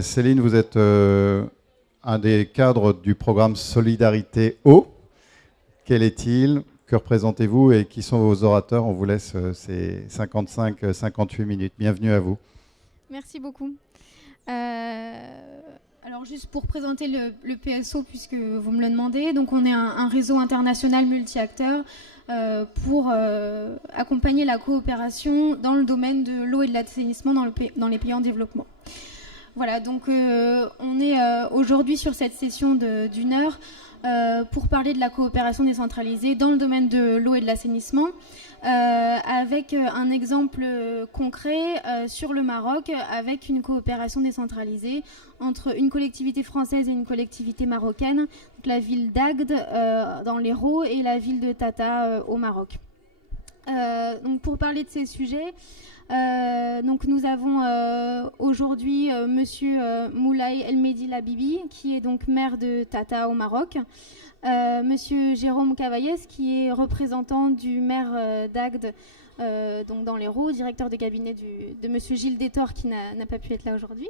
Céline, vous êtes un des cadres du programme Solidarité Eau. Quel est-il? Que représentez-vous et qui sont vos orateurs? On vous laisse ces 55-58 minutes. Bienvenue à vous. Merci beaucoup. Alors juste pour présenter le PSO, puisque vous me le demandez, donc on est un réseau international multi-acteurs pour accompagner la coopération dans le domaine de l'eau et de l'assainissement dans les pays en développement. Voilà, donc on est aujourd'hui sur cette session d'une heure pour parler de la coopération décentralisée dans le domaine de l'eau et de l'assainissement, avec un exemple concret sur le Maroc, avec une coopération décentralisée entre une collectivité française et une collectivité marocaine, donc la ville d'Agde dans l'Hérault et la ville de Tata au Maroc. Donc pour parler de ces sujets, donc nous avons aujourd'hui monsieur Moulay El Mehdi Labibi, qui est donc maire de Tata au Maroc, monsieur Jérôme Cavaillès, qui est représentant du maire d'Agde donc dans l'Hérault, directeur de cabinet de monsieur Gilles Détor, qui n'a pas pu être là aujourd'hui,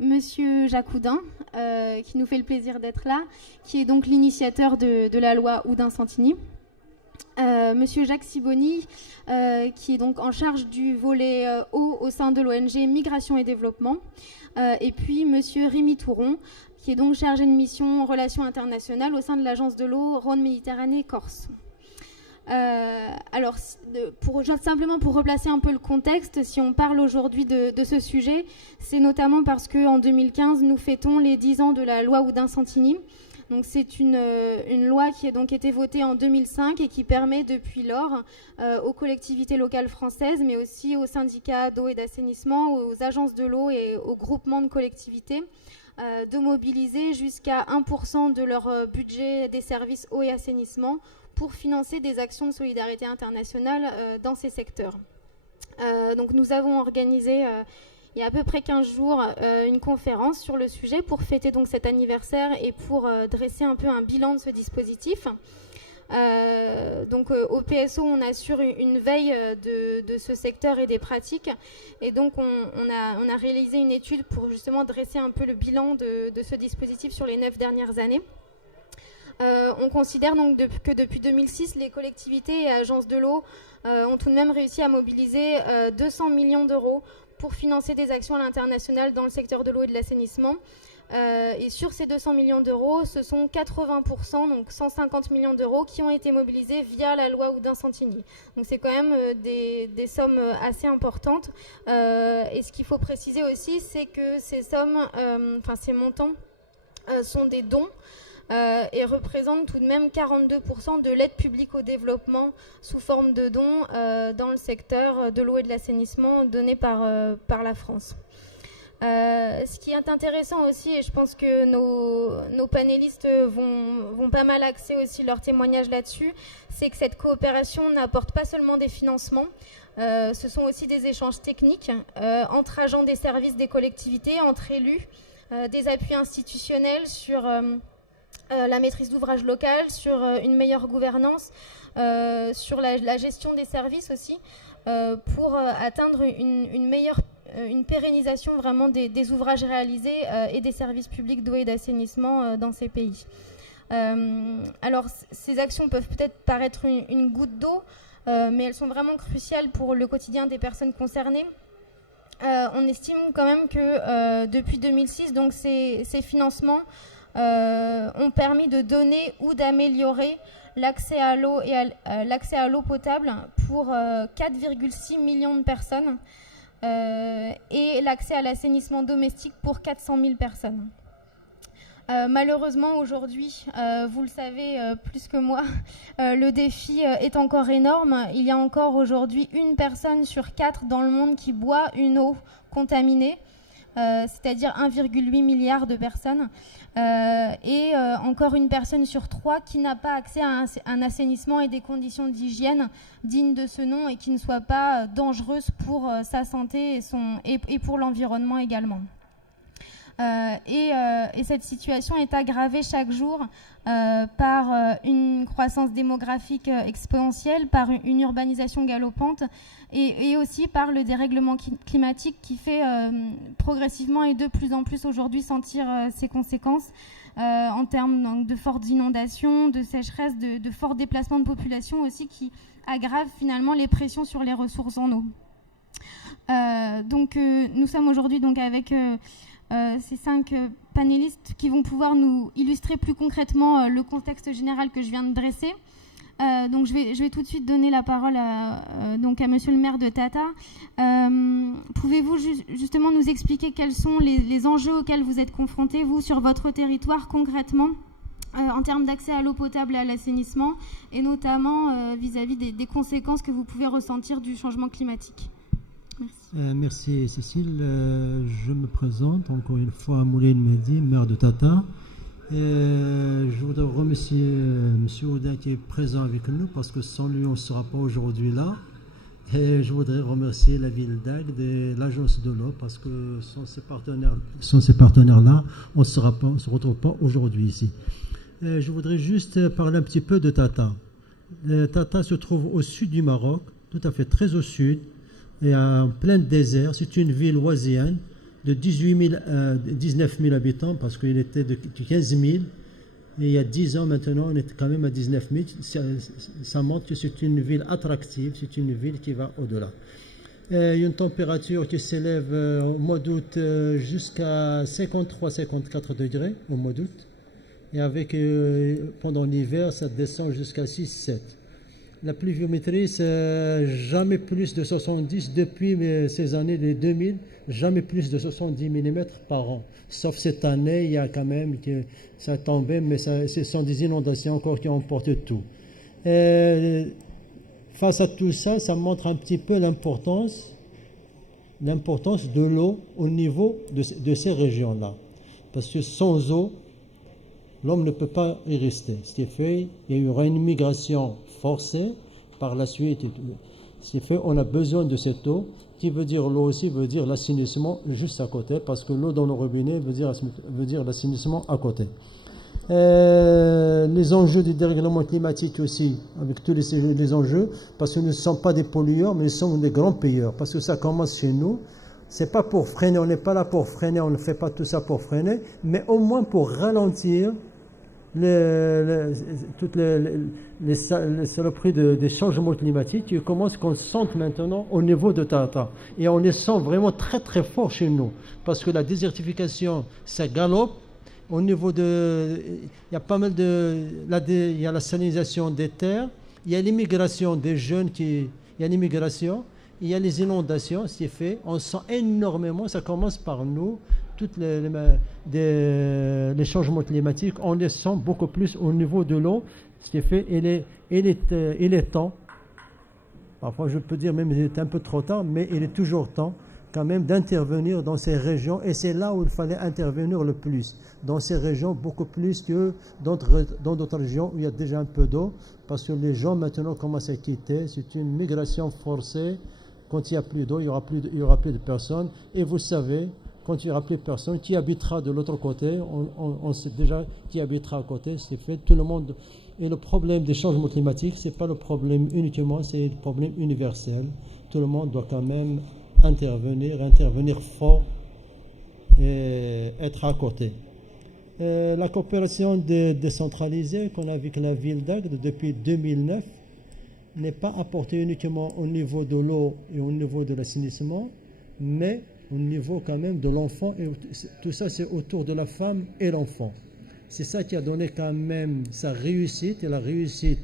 monsieur Jacques Houdin, qui nous fait le plaisir d'être là, qui est donc l'initiateur de la loi Houdin-Santini. Monsieur Jacques Sibony, qui est donc en charge du volet eau au sein de l'ONG Migration et Développement, et puis monsieur Rémi Touron, qui est donc chargé de mission relations internationales au sein de l'agence de l'eau Rhône-Méditerranée-Corse. Alors, simplement pour replacer un peu le contexte, si on parle aujourd'hui de ce sujet, c'est notamment parce qu'en 2015, nous fêtons les 10 ans de la loi Houdin-Santini. Donc c'est une loi qui a donc été votée en 2005 et qui permet depuis lors aux collectivités locales françaises, mais aussi aux syndicats d'eau et d'assainissement, aux agences de l'eau et aux groupements de collectivités de mobiliser jusqu'à 1% de leur budget des services eau et assainissement pour financer des actions de solidarité internationale dans ces secteurs. Donc nous avons organisé il y a à peu près 15 jours, une conférence sur le sujet pour fêter donc cet anniversaire et pour dresser un peu un bilan de ce dispositif. Donc au PSO, on assure une veille de ce secteur et des pratiques. Et donc on a réalisé une étude pour justement dresser un peu le bilan de ce dispositif sur les 9 dernières années. On considère donc que depuis 2006, les collectivités et agences de l'eau ont tout de même réussi à mobiliser 200 millions d'euros pour financer des actions à l'international dans le secteur de l'eau et de l'assainissement. Et sur ces 200 millions d'euros, ce sont 80%, donc 150 millions d'euros, qui ont été mobilisés via la loi Houdin-Santini. Donc c'est quand même des sommes assez importantes. Et ce qu'il faut préciser aussi, c'est que ces sommes, ces montants sont des dons. Et représente tout de même 42% de l'aide publique au développement sous forme de dons dans le secteur de l'eau et de l'assainissement donné par la France. Ce qui est intéressant aussi, et je pense que nos panélistes vont pas mal axer aussi leur témoignage là-dessus, c'est que cette coopération n'apporte pas seulement des financements, ce sont aussi des échanges techniques entre agents des services des collectivités, entre élus, des appuis institutionnels sur la maîtrise d'ouvrage locale, sur une meilleure gouvernance, sur la gestion des services aussi, pour atteindre une pérennisation vraiment des ouvrages réalisés et des services publics d'eau et d'assainissement dans ces pays. Alors, ces actions peuvent peut-être paraître une goutte d'eau, mais elles sont vraiment cruciales pour le quotidien des personnes concernées. On estime quand même que depuis 2006, donc ces financements ont permis de donner ou d'améliorer l'accès à l'eau et l'accès à l'eau potable pour 4,6 millions de personnes et l'accès à l'assainissement domestique pour 400 000 personnes. Malheureusement, aujourd'hui, vous le savez plus que moi, le défi est encore énorme. Il y a encore aujourd'hui 1 personne sur 4 dans le monde qui boit une eau contaminée, c'est-à-dire 1,8 milliard de personnes. Et encore 1 personne sur 3 qui n'a pas accès à un assainissement et des conditions d'hygiène dignes de ce nom et qui ne soient pas dangereuses pour sa santé et pour l'environnement également. Et cette situation est aggravée chaque jour par une croissance démographique exponentielle, par une urbanisation galopante et aussi par le dérèglement climatique qui fait progressivement et de plus en plus aujourd'hui sentir ses conséquences en termes de fortes inondations, de sécheresse, de forts déplacements de population aussi qui aggravent finalement les pressions sur les ressources en eau. Nous sommes aujourd'hui donc avec ces 5 panélistes qui vont pouvoir nous illustrer plus concrètement le contexte général que je viens de dresser. Donc je vais tout de suite donner la parole à monsieur le maire de Tata. Pouvez-vous justement nous expliquer quels sont les enjeux auxquels vous êtes confrontés, vous, sur votre territoire concrètement, en termes d'accès à l'eau potable et à l'assainissement, et notamment vis-à-vis des conséquences que vous pouvez ressentir du changement climatique? Merci. Merci Cécile. Je me présente encore une fois, Mouline Mehdi, maire de Tata. Je voudrais remercier M. Audin qui est présent avec nous parce que sans lui on ne sera pas aujourd'hui là. Et je voudrais remercier la ville d'Agde et l'agence de l'eau parce que sans ces partenaires-là, on ne se retrouve pas aujourd'hui ici. Je voudrais juste parler un petit peu de Tata. Tata se trouve au sud du Maroc, tout à fait très au sud, et en plein désert. C'est une ville oisienne de 19 000 habitants parce qu'il était de 15 000. Et il y a 10 ans maintenant, on est quand même à 19 000. Ça montre que c'est une ville attractive, c'est une ville qui va au-delà. Il y a une température qui s'élève au mois d'août jusqu'à 53-54 degrés au mois d'août. Et avec, pendant l'hiver, ça descend jusqu'à 6-7. La pluviométrie, c'est jamais plus de 70 depuis ces années de 2000, jamais plus de 70 mm par an. Sauf cette année, il y a quand même que ça a tombé, mais ce sont des inondations encore qui ont emporté tout. Face à tout ça, ça montre un petit peu l'importance de l'eau au niveau de ces régions-là. Parce que sans eau, l'homme ne peut pas y rester. Ce qui fait, il y aura une migration forcée par la suite. Ce qui fait, on a besoin de cette eau. Qui veut dire l'eau aussi, veut dire l'assainissement juste à côté, parce que l'eau dans le robinet veut dire l'assainissement à côté. Les enjeux du dérèglement climatique aussi, avec tous les enjeux, parce que nous ne sommes pas des pollueurs, mais nous sommes des grands payeurs, parce que ça commence chez nous. C'est pas pour freiner, on n'est pas là pour freiner, on ne fait pas tout ça pour freiner, mais au moins pour ralentir toutes les saloperies des changements climatiques qui commencent qu'on sente maintenant au niveau de Tata. Et on les sent vraiment très très fort chez nous, parce que la désertification, ça galope. Au niveau il y a pas mal il y a la salinisation des terres, il y a l'immigration des jeunes il y a l'immigration, il y a les inondations, ce qui fait, on sent énormément, ça commence par nous, toutes les changements climatiques, on les sent beaucoup plus au niveau de l'eau, ce qui fait, il est temps, parfois je peux dire même il est un peu trop tard, mais il est toujours temps quand même d'intervenir dans ces régions, et c'est là où il fallait intervenir le plus, dans ces régions beaucoup plus que dans d'autres régions où il y a déjà un peu d'eau, parce que les gens maintenant commencent à quitter, c'est une migration forcée. Quand il n'y a plus d'eau, il y aura plus de personnes, et vous savez, quand il n'y aura plus de personnes, qui habitera de l'autre côté, on sait déjà qui habitera à côté, c'est fait, tout le monde. Et le problème des changements climatiques, ce n'est pas le problème uniquement, c'est le problème universel. Tout le monde doit quand même intervenir fort et être à côté. La coopération décentralisée qu'on a avec la ville d'Agde depuis 2009 n'est pas apportée uniquement au niveau de l'eau et au niveau de l'assainissement, mais au niveau quand même de l'enfant. Et tout ça, c'est autour de la femme et l'enfant. C'est ça qui a donné quand même sa réussite, et la réussite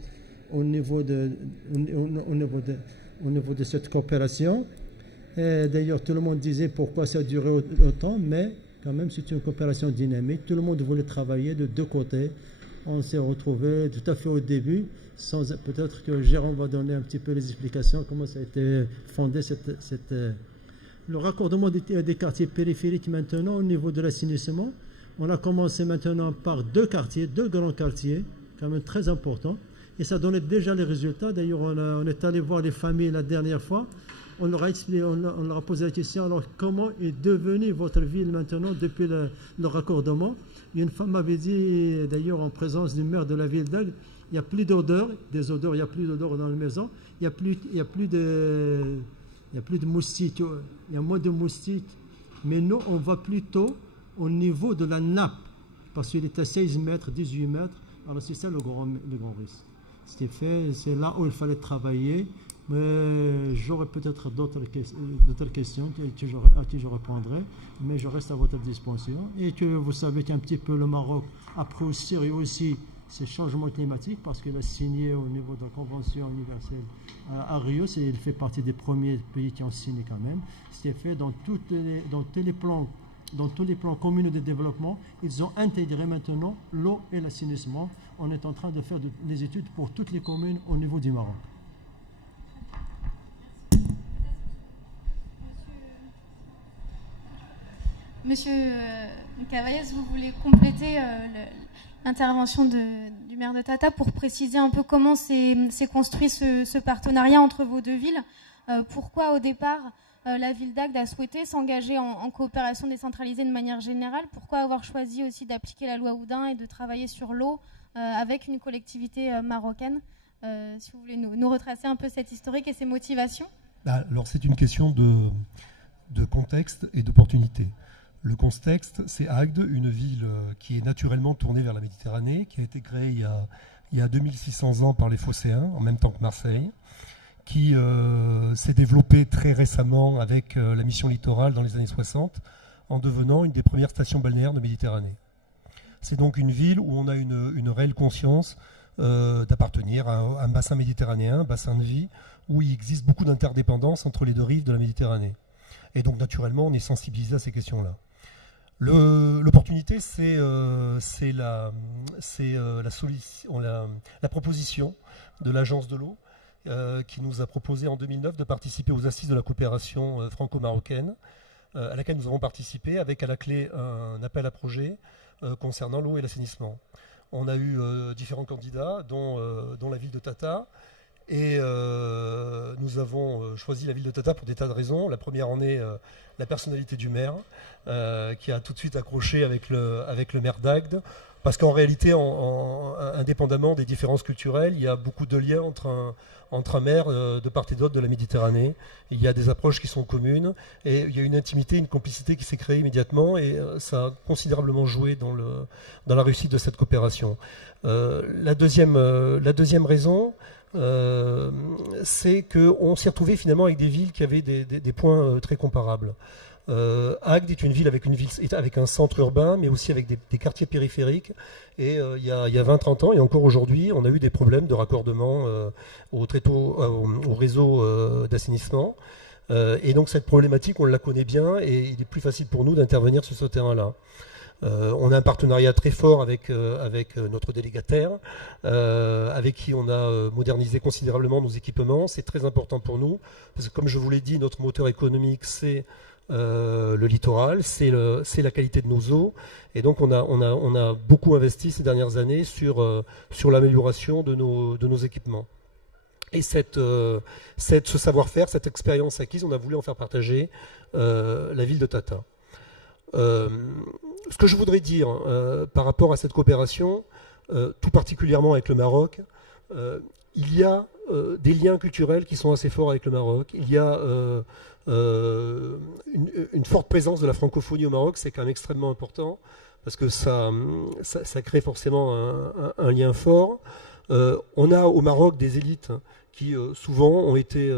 au niveau de cette coopération. D'ailleurs, tout le monde disait pourquoi ça a duré autant, mais quand même, c'est une coopération dynamique. Tout le monde voulait travailler de deux côtés. On s'est retrouvés tout à fait au début. Peut-être que Jérôme va donner un petit peu les explications, comment ça a été fondé, le raccordement des quartiers périphériques maintenant au niveau de l'assainissement. On a commencé maintenant par deux grands quartiers, quand même très importants. Et ça donnait déjà les résultats. D'ailleurs, on est allé voir les familles la dernière fois. on leur a expliqué, on leur a posé la question, alors comment est devenue votre ville maintenant depuis le raccordement? Une femme m'avait dit, d'ailleurs en présence du maire de la ville d'Agde, il n'y a plus d'odeur, il n'y a plus d'odeur dans la maison, il n'y a plus de moustiques, il y a moins de moustiques. Mais nous, on va plutôt au niveau de la nappe, parce qu'il est à 16 mètres, 18 mètres. Alors c'est ça le grand risque. C'est là où il fallait travailler. Mais j'aurais peut-être d'autres questions à qui je répondrai, mais je reste à votre disposition. Et que vous savez qu'un petit peu le Maroc a pris au sérieux aussi ces changements climatiques, parce qu'il a signé au niveau de la Convention universelle à Rio, il fait partie des premiers pays qui ont signé quand même. Ce qui est fait dans tous les plans communaux de développement, ils ont intégré maintenant l'eau et l'assainissement. On est en train de faire des études pour toutes les communes au niveau du Maroc. Monsieur Cavaillès, vous voulez compléter l'intervention du maire de Tata pour préciser un peu comment s'est construit ce partenariat entre vos deux villes. Pourquoi au départ la ville d'Agde a souhaité s'engager en coopération décentralisée de manière générale? Pourquoi avoir choisi aussi d'appliquer la loi Oudin et de travailler sur l'eau avec une collectivité marocaine? Si vous voulez nous retracer un peu cette historique et ces motivations. Alors c'est une question de contexte et d'opportunité. Le contexte, c'est Agde, une ville qui est naturellement tournée vers la Méditerranée, qui a été créée il y a 2600 ans par les Phocéens, en même temps que Marseille, qui s'est développée très récemment avec la mission littorale dans les années 60, en devenant une des premières stations balnéaires de Méditerranée. C'est donc une ville où on a une réelle conscience d'appartenir à un bassin méditerranéen, un bassin de vie, où il existe beaucoup d'interdépendance entre les deux rives de la Méditerranée. Et donc naturellement, on est sensibilisé à ces questions-là. L'opportunité, c'est la proposition de l'Agence de l'eau qui nous a proposé en 2009 de participer aux assises de la coopération franco-marocaine, à laquelle nous avons participé avec à la clé un appel à projet concernant l'eau et l'assainissement. On a eu différents candidats, dont la ville de Tata. Et nous avons choisi la ville de Tata pour des tas de raisons. La première en est la personnalité du maire, qui a tout de suite accroché avec le maire d'Agde, parce qu'en réalité, indépendamment des différences culturelles, il y a beaucoup de liens entre un maire de part et d'autre de la Méditerranée. Il y a des approches qui sont communes, et il y a une intimité, une complicité qui s'est créée immédiatement, et ça a considérablement joué dans la réussite de cette coopération. La deuxième raison, c'est qu'on s'y retrouvait finalement avec des villes qui avaient des points très comparables. Agde est une ville avec un centre urbain, mais aussi avec des quartiers périphériques. Et il y a 20-30 ans, et encore aujourd'hui, on a eu des problèmes de raccordement au réseau d'assainissement. Et donc cette problématique, on la connaît bien, et il est plus facile pour nous d'intervenir sur ce terrain-là. On a un partenariat très fort avec notre délégataire, avec qui on a modernisé considérablement nos équipements. C'est très important pour nous, parce que comme je vous l'ai dit, notre moteur économique, c'est le littoral, c'est la qualité de nos eaux. Et donc on a beaucoup investi ces dernières années sur l'amélioration de nos équipements. Et ce savoir-faire, cette expérience acquise, on a voulu en faire partager la ville de Tata. Ce que je voudrais dire par rapport à cette coopération, tout particulièrement avec le Maroc, il y a des liens culturels qui sont assez forts avec le Maroc. Il y a une forte présence de la francophonie au Maroc, c'est quand même extrêmement important, parce que ça crée forcément un lien fort. On a au Maroc des élites qui souvent ont été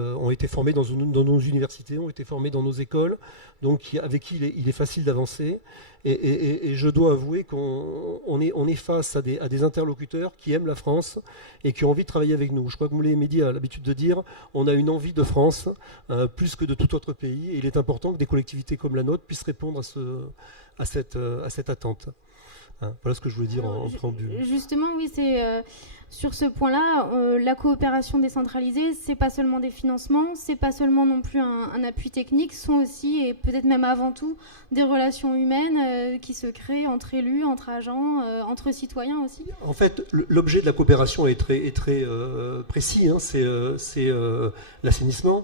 formées dans nos universités, ont été formées dans nos écoles, donc avec qui il est facile d'avancer. Et je dois avouer qu'on est face à des interlocuteurs qui aiment la France et qui ont envie de travailler avec nous. Je crois que Moulay Mehdi a l'habitude de dire on a une envie de France plus que de tout autre pays, et il est important que des collectivités comme la nôtre puissent répondre à cette attente. Voilà ce que je voulais dire en préambule. Justement, oui, c'est sur ce point-là, la coopération décentralisée, c'est pas seulement des financements, c'est pas seulement non plus un appui technique, ce sont aussi, et peut-être même avant tout, des relations humaines qui se créent entre élus, entre agents, entre citoyens aussi. En fait, l'objet de la coopération est très précis, hein, c'est l'assainissement.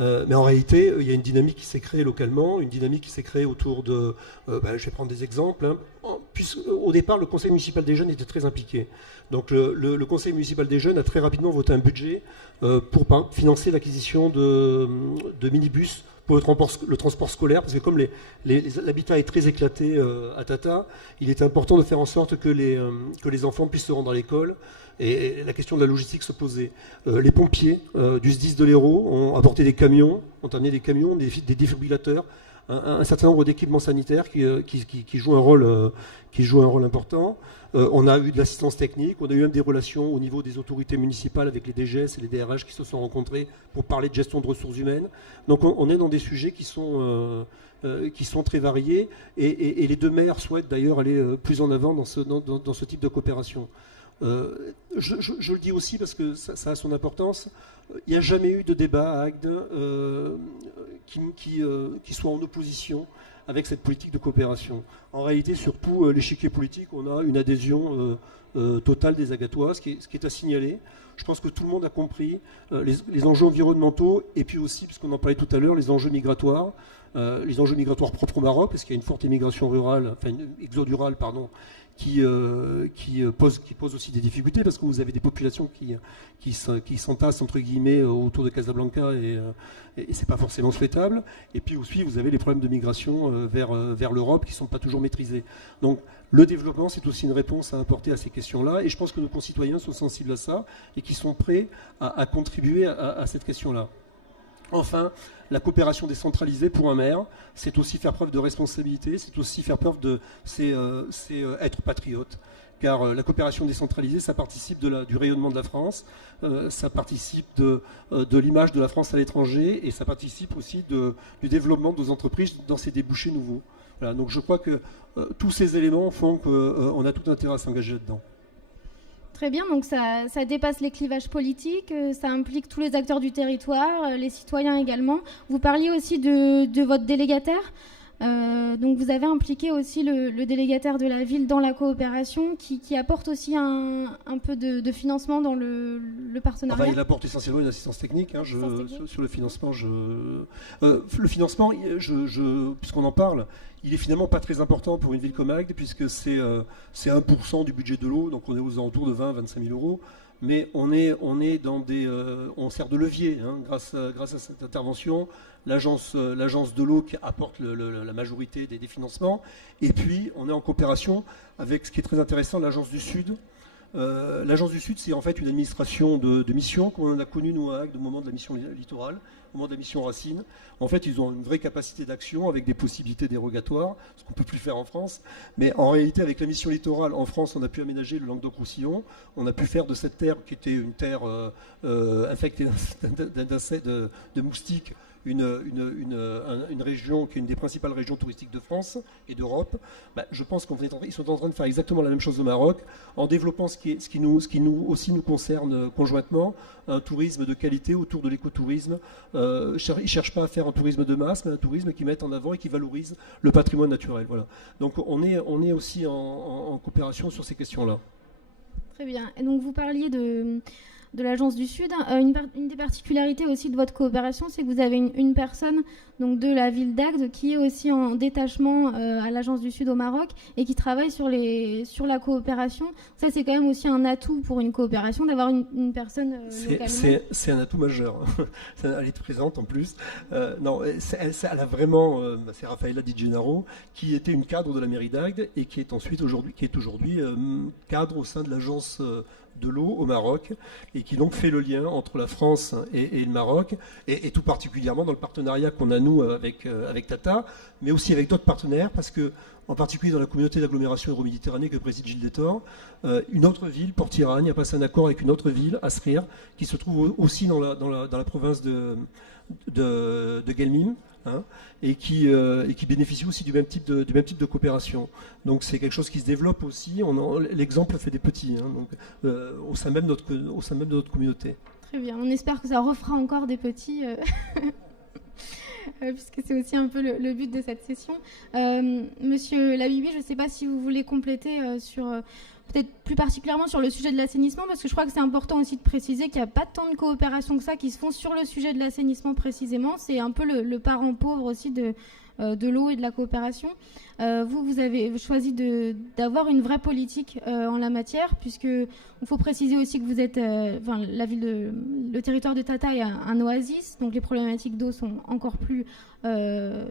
Mais en réalité, il y a une dynamique qui s'est créée localement, une dynamique qui s'est créée autour de... je vais prendre des exemples. Au départ, le conseil municipal des jeunes était très impliqué. Donc le conseil municipal des jeunes a très rapidement voté un budget pour financer l'acquisition de minibus pour le transport scolaire, parce que comme l'habitat est très éclaté à Tata, il est important de faire en sorte que les enfants puissent se rendre à l'école, et la question de la logistique se posait. Les pompiers du SDIS de l'Hérault ont apporté des camions, des défibrillateurs, un certain nombre d'équipements sanitaires qui jouent un rôle important. On a eu de l'assistance technique, on a eu même des relations au niveau des autorités municipales avec les DGS et les DRH qui se sont rencontrés pour parler de gestion de ressources humaines. Donc on est dans des sujets qui sont très variés, et les deux maires souhaitent d'ailleurs aller plus en avant dans ce type de coopération. Je le dis aussi parce que ça a son importance. Il n'y a jamais eu de débat à Agde qui soit en opposition avec cette politique de coopération. En réalité, sur tout l'échiquier politique, on a une adhésion totale des Agatois, ce qui est à signaler. Je pense que tout le monde a compris les enjeux environnementaux, et puis aussi, puisqu'on en parlait tout à l'heure, les enjeux migratoires propres au Maroc, parce qu'il y a une forte immigration rurale, enfin une exode rural, pardon, qui pose aussi des difficultés, parce que vous avez des populations qui s'entassent entre guillemets autour de Casablanca, et c'est pas forcément souhaitable. Et puis aussi vous avez les problèmes de migration vers l'Europe qui sont pas toujours maîtrisés. Donc le développement, c'est aussi une réponse à apporter à ces questions-là, et je pense que nos concitoyens sont sensibles à ça et qui sont prêts à contribuer à cette question-là. Enfin, la coopération décentralisée pour un maire, c'est aussi faire preuve de responsabilité, c'est aussi faire preuve c'est être patriote. Car la coopération décentralisée, ça participe du rayonnement de la France, ça participe de l'image de la France à l'étranger, et ça participe aussi du développement de nos entreprises dans ces débouchés nouveaux. Voilà, donc je crois que tous ces éléments font qu'on a tout intérêt à s'engager là-dedans. Très bien, donc ça dépasse les clivages politiques, ça implique tous les acteurs du territoire, les citoyens également. Vous parliez aussi de votre délégataire. Donc vous avez impliqué aussi le délégataire de la ville dans la coopération, qui apporte aussi un peu de financement dans le partenariat. Enfin, il apporte essentiellement une assistance technique. Sur le financement, le financement, puisqu'on en parle, il est finalement pas très important pour une ville comme Agde, puisque c'est 1% du budget de l'eau, donc on est aux alentours de 20-25 000 euros. Mais on sert de levier grâce à cette intervention. L'agence de l'eau qui apporte la majorité des financements. Et puis, on est en coopération avec, ce qui est très intéressant, l'Agence du Sud. L'Agence du Sud, c'est en fait une administration de mission qu'on a connue, nous, à Agde, au moment de la mission littorale, au moment de la mission Racine. En fait, ils ont une vraie capacité d'action avec des possibilités dérogatoires, ce qu'on ne peut plus faire en France. Mais en réalité, avec la mission littorale, en France, on a pu aménager le Languedoc-Roussillon. On a pu faire de cette terre, qui était une terre infectée de moustiques, une région qui est une des principales régions touristiques de France et d'Europe. Je pense qu'ils sont en train de faire exactement la même chose au Maroc, en développant ce qui nous aussi nous concerne conjointement, un tourisme de qualité autour de l'écotourisme. Ils ne cherchent pas à faire un tourisme de masse, mais un tourisme qui mette en avant et qui valorise le patrimoine naturel. Voilà. Donc on est aussi en coopération sur ces questions-là. Très bien. Et donc vous parliez de l'Agence du Sud. Une des particularités aussi de votre coopération, c'est que vous avez une personne donc, de la ville d'Agde qui est aussi en détachement à l'Agence du Sud au Maroc et qui travaille sur la coopération. Ça, c'est quand même aussi un atout pour une coopération d'avoir une personne localement. C'est un atout majeur. Elle est présente en plus. Non, elle a vraiment... c'est Raffaella Di Gennaro, qui était une cadre de la mairie d'Agde et qui est aujourd'hui cadre au sein de l'agence de l'eau au Maroc, et qui donc fait le lien entre la France et le Maroc, et tout particulièrement dans le partenariat qu'on a nous avec Tata, mais aussi avec d'autres partenaires, parce que en particulier dans la communauté d'agglomération Euro-Méditerranée que préside Gilles Détor, une autre ville, Port-Iragne, a passé un accord avec une autre ville, Asrir, qui se trouve aussi dans la province de Guelmim, et qui bénéficie aussi du même type de coopération. Donc c'est quelque chose qui se développe aussi. L'exemple fait des petits, au sein même de notre communauté. Très bien. On espère que ça refera encore des petits. puisque c'est aussi un peu le but de cette session. Monsieur Labibi, je ne sais pas si vous voulez compléter sur, peut-être plus particulièrement sur le sujet de l'assainissement, parce que je crois que c'est important aussi de préciser qu'il n'y a pas tant de coopérations que ça qui se font sur le sujet de l'assainissement précisément. C'est un peu le parent pauvre aussi de l'eau et de la coopération. Vous avez choisi d'avoir une vraie politique en la matière, puisque il faut préciser aussi que vous êtes, le territoire de Tata est un oasis, donc les problématiques d'eau sont encore plus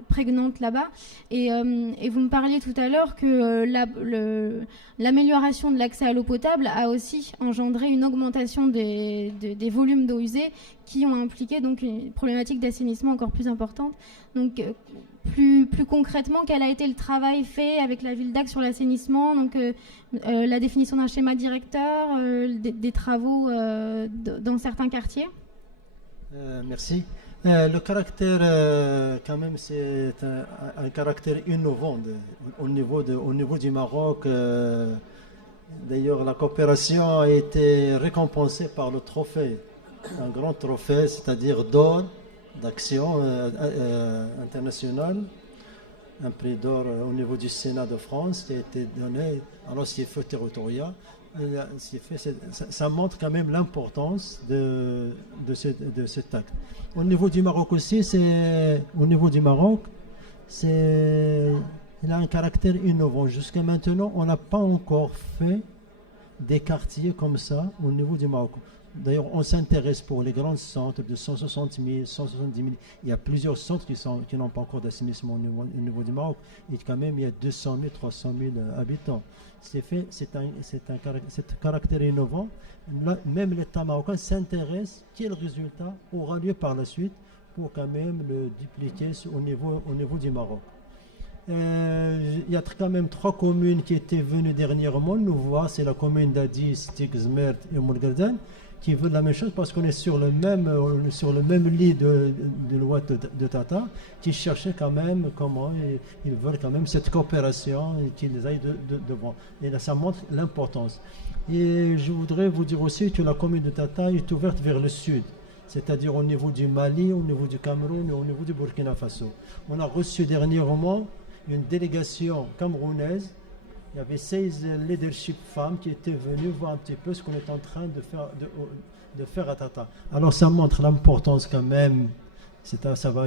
prégnantes là-bas. Et vous me parliez tout à l'heure que l'amélioration de l'accès à l'eau potable a aussi engendré une augmentation des volumes d'eau usée qui ont impliqué donc une problématique d'assainissement encore plus importante. Donc plus concrètement, quel a été le travail fait avec la ville d'Agde sur l'assainissement, donc la définition d'un schéma directeur, des travaux dans certains quartiers? Merci. Le caractère, quand même, c'est un caractère innovant au niveau du Maroc. D'ailleurs, la coopération a été récompensée par le trophée, un grand trophée, c'est-à-dire d'or, d'action internationale, un prix d'or au niveau du Sénat de France qui a été donné à l'OCFE territorial. Ça montre quand même l'importance de cet acte. Au niveau du Maroc aussi, il a un caractère innovant. Jusqu'à maintenant, on n'a pas encore fait des quartiers comme ça au niveau du Maroc. D'ailleurs, on s'intéresse pour les grands centres de 160 000, 170 000. Il y a plusieurs centres qui n'ont pas encore d'assainissement au niveau du Maroc. Et quand même, il y a 200 000, 300 000 habitants. C'est un caractère innovant. Là, même l'État marocain s'intéresse quel résultat aura lieu par la suite pour quand même le dupliquer au niveau du Maroc. Il y a quand même 3 communes qui étaient venues dernièrement nous voir. C'est la commune d'Adis, Tigzmert et Mourgadan, qui veulent la même chose parce qu'on est sur le même lit de loi de Tata, qui cherchaient quand même comment ils veulent quand même cette coopération et qu'ils aillent devant. Et là, ça montre l'importance. Et je voudrais vous dire aussi que la commune de Tata est ouverte vers le sud, c'est-à-dire au niveau du Mali, au niveau du Cameroun et au niveau du Burkina Faso. On a reçu dernièrement une délégation camerounaise. Il y avait 16 leadership femmes qui étaient venues voir un petit peu ce qu'on est en train de faire à Tata. Alors ça montre l'importance quand même. Ça va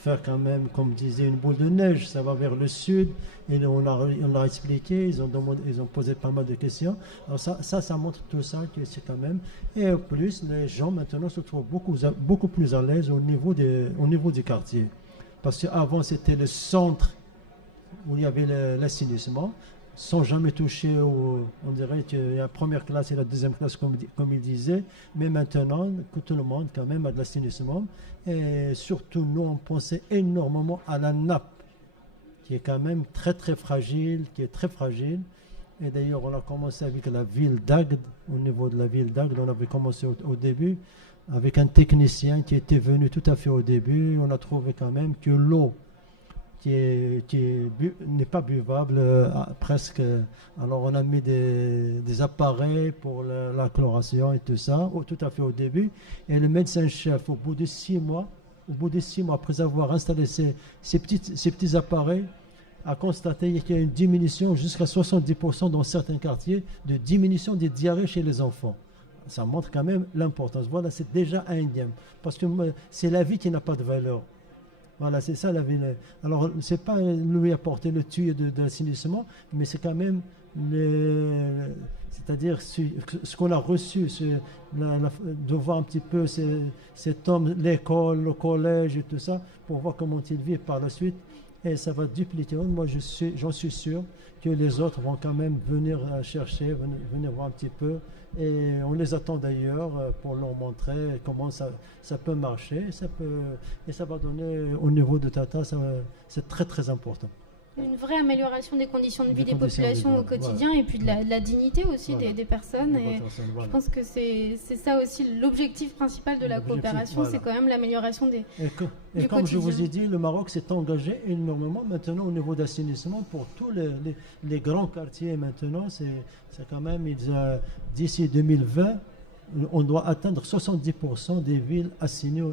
faire quand même, comme disait, une boule de neige. Ça va vers le sud. Et on l'a expliqué. Ils ont posé pas mal de questions. Alors ça montre tout ça que c'est quand même. Et en plus, les gens maintenant se trouvent beaucoup plus à l'aise au niveau du quartier. Parce qu'avant c'était le centre où il y avait l'assainissement, sans jamais toucher on dirait qu'il y a la première classe et la deuxième classe, comme il disait, mais maintenant, que tout le monde quand même a de l'assainissement, et surtout nous, on pensait énormément à la nappe, qui est quand même très fragile, et d'ailleurs on a commencé avec la ville d'Agde. Au niveau de la ville d'Agde, on avait commencé au début, avec un technicien qui était venu tout à fait au début. On a trouvé quand même que l'eau qui n'est pas buvable presque. Alors on a mis des appareils pour la chloration et tout ça, tout à fait au début. Et le médecin-chef, au bout de 6 mois, après avoir installé ces petits appareils, a constaté qu'il y a une diminution jusqu'à 70% dans certains quartiers de diminution des diarrhées chez les enfants. Ça montre quand même l'importance. Voilà, c'est déjà un gain. Parce que c'est la vie qui n'a pas de valeur. Voilà, c'est ça la vie. Alors, c'est pas lui apporter le tuyau de l'assainissement, mais c'est quand même c'est-à-dire ce qu'on a reçu, de voir un petit peu cet homme, l'école, le collège et tout ça, pour voir comment il vit par la suite. Et ça va dupliquer. Moi, j'en suis sûr que les autres vont quand même venir chercher, venir voir un petit peu. Et on les attend d'ailleurs pour leur montrer comment ça peut marcher. Et ça va donner au niveau de Tata, c'est très important. Une vraie amélioration des conditions de vie des populations au quotidien, voilà. Et puis de la dignité aussi, voilà, des personnes. Et voilà. Je pense que c'est ça aussi l'objectif principal de la coopération, voilà. C'est quand même l'amélioration du quotidien. Et comme je vous ai dit, le Maroc s'est engagé énormément maintenant au niveau d'assainissement pour tous les grands quartiers. Maintenant, c'est quand même, d'ici 2020, on doit atteindre 70% des villes assainies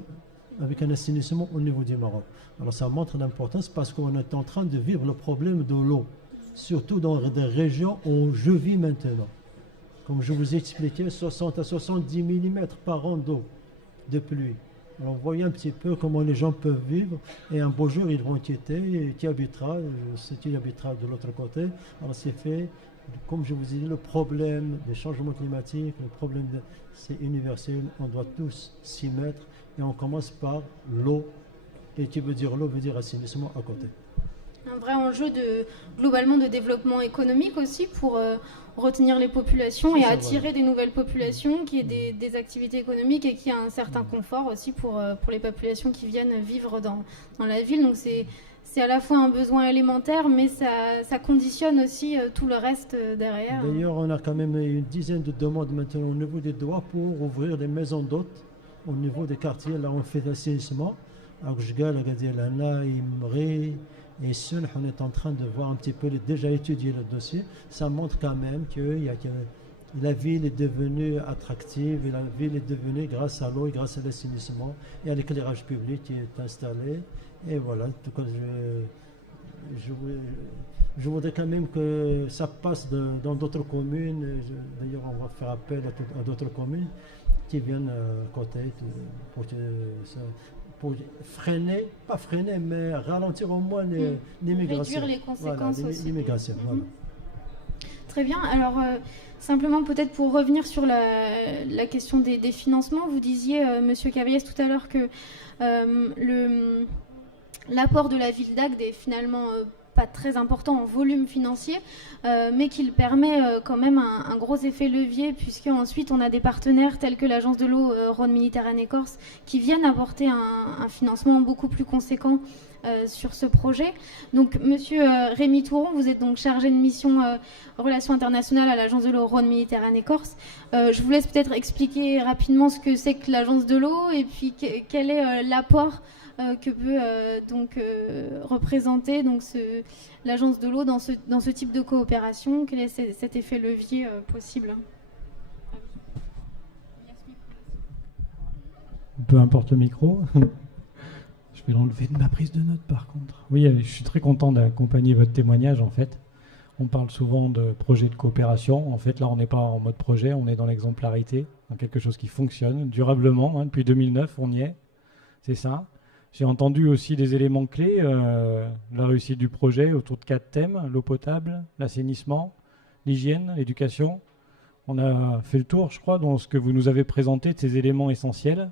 avec un assainissement au niveau du Maroc. Alors ça montre l'importance parce qu'on est en train de vivre le problème de l'eau, surtout dans des régions où je vis maintenant. Comme je vous ai expliqué, 60 à 70 mm par an d'eau, de pluie. Alors, vous voyez un petit peu comment les gens peuvent vivre et un beau jour ils vont quitter et qui habitera, qui habitera de l'autre côté. Alors c'est fait, comme je vous ai dit, le problème des changements climatiques, le problème c'est universel, on doit tous s'y mettre et on commence par l'eau. Et qui veut dire l'eau veut dire assainissement à côté. Un vrai enjeu globalement de développement économique aussi pour retenir les populations et attirer des nouvelles populations, qui aient des activités économiques et qui aient un certain confort aussi pour les populations qui viennent vivre dans la ville. Donc c'est à la fois un besoin élémentaire, mais ça conditionne aussi tout le reste derrière. D'ailleurs, on a quand même une dizaine de demandes maintenant au niveau des doigts pour ouvrir des maisons d'hôtes au niveau des quartiers. Là, on fait l'assainissement. Agouchgal, Agadir, Lana, Imri et Sun, on est en train de voir un petit peu, déjà étudier le dossier. Ça montre quand même que la ville est devenue attractive et la ville est devenue grâce à l'eau et grâce à l'assainissement et à l'éclairage public qui est installé. Et voilà, en tout cas, je voudrais quand même que ça passe dans d'autres communes. D'ailleurs, on va faire appel à d'autres communes qui viennent à côté pour freiner, pas freiner, mais ralentir au moins l'immigration. Réduire les conséquences aussi. L'immigration, voilà. Très bien. Alors, simplement peut-être pour revenir sur la question des financements, vous disiez, Monsieur Cavaliès, tout à l'heure que l'apport de la ville d'Agde est finalement pas très important en volume financier, mais qu'il permet quand même un gros effet levier, puisque ensuite on a des partenaires tels que l'agence de l'eau Rhône-Méditerranée-Corse qui viennent apporter un financement beaucoup plus conséquent sur ce projet. Donc Monsieur Rémi Touron, vous êtes donc chargé de mission relations internationales à l'agence de l'eau Rhône-Méditerranée-Corse. Je vous laisse peut-être expliquer rapidement ce que c'est que l'agence de l'eau et puis quel est l'apport que peut représenter l'agence de l'eau dans ce type de coopération. Quel est cet effet levier possible? Peu importe le micro. Je vais l'enlever de ma prise de notes par contre. Oui, je suis très content d'accompagner votre témoignage en fait. On parle souvent de projet de coopération. En fait, là, on n'est pas en mode projet, on est dans l'exemplarité, dans quelque chose qui fonctionne durablement. Depuis 2009, on y est. C'est ça. J'ai entendu aussi des éléments clés, la réussite du projet autour de 4 thèmes, l'eau potable, l'assainissement, l'hygiène, l'éducation. On a fait le tour, je crois, dans ce que vous nous avez présenté de ces éléments essentiels.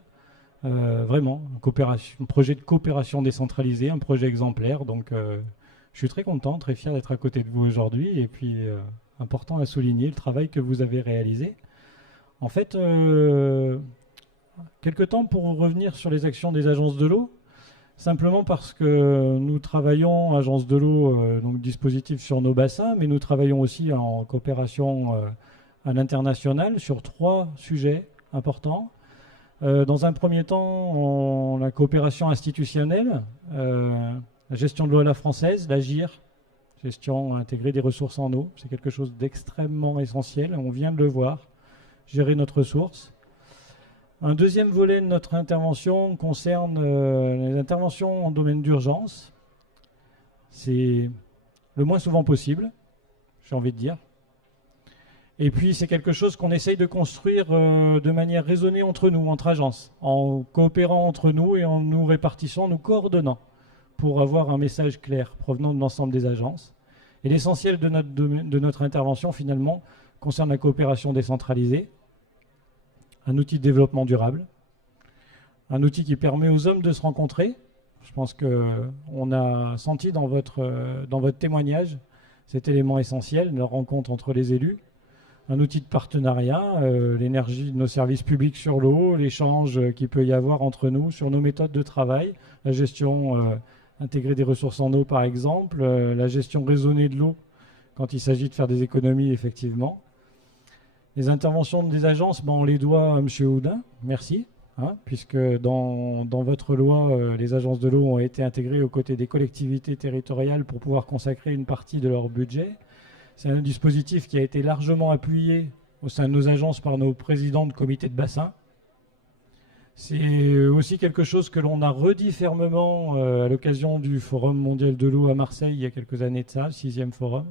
Vraiment, un projet de coopération décentralisée, un projet exemplaire. Donc, je suis très content, très fier d'être à côté de vous aujourd'hui. Et puis, important à souligner le travail que vous avez réalisé. En fait, quelque temps pour revenir sur les actions des agences de l'eau. Simplement parce que nous travaillons, agence de l'eau, donc dispositif sur nos bassins, mais nous travaillons aussi en coopération à l'international sur 3 sujets importants. Dans un premier temps, la coopération institutionnelle, la gestion de l'eau à la française, la GIR, gestion intégrée des ressources en eau. C'est quelque chose d'extrêmement essentiel, on vient de le voir, gérer notre ressource. Un deuxième volet de notre intervention concerne les interventions en domaine d'urgence. C'est le moins souvent possible, j'ai envie de dire. Et puis c'est quelque chose qu'on essaye de construire de manière raisonnée entre nous, entre agences, en coopérant entre nous et en nous répartissant, nous coordonnant, pour avoir un message clair provenant de l'ensemble des agences. Et l'essentiel de notre intervention, finalement, concerne la coopération décentralisée, un outil de développement durable, un outil qui permet aux hommes de se rencontrer. Je pense qu'on a senti dans votre témoignage cet élément essentiel, la rencontre entre les élus, un outil de partenariat, l'énergie de nos services publics sur l'eau, l'échange qu'il peut y avoir entre nous sur nos méthodes de travail, la gestion intégrée des ressources en eau par exemple, la gestion raisonnée de l'eau quand il s'agit de faire des économies effectivement. Les interventions des agences, on les doit à M. Houdin, merci, puisque dans votre loi, les agences de l'eau ont été intégrées aux côtés des collectivités territoriales pour pouvoir consacrer une partie de leur budget. C'est un dispositif qui a été largement appuyé au sein de nos agences par nos présidents de comités de bassin. C'est aussi quelque chose que l'on a redit fermement à l'occasion du Forum mondial de l'eau à Marseille il y a quelques années de ça, le 6e forum.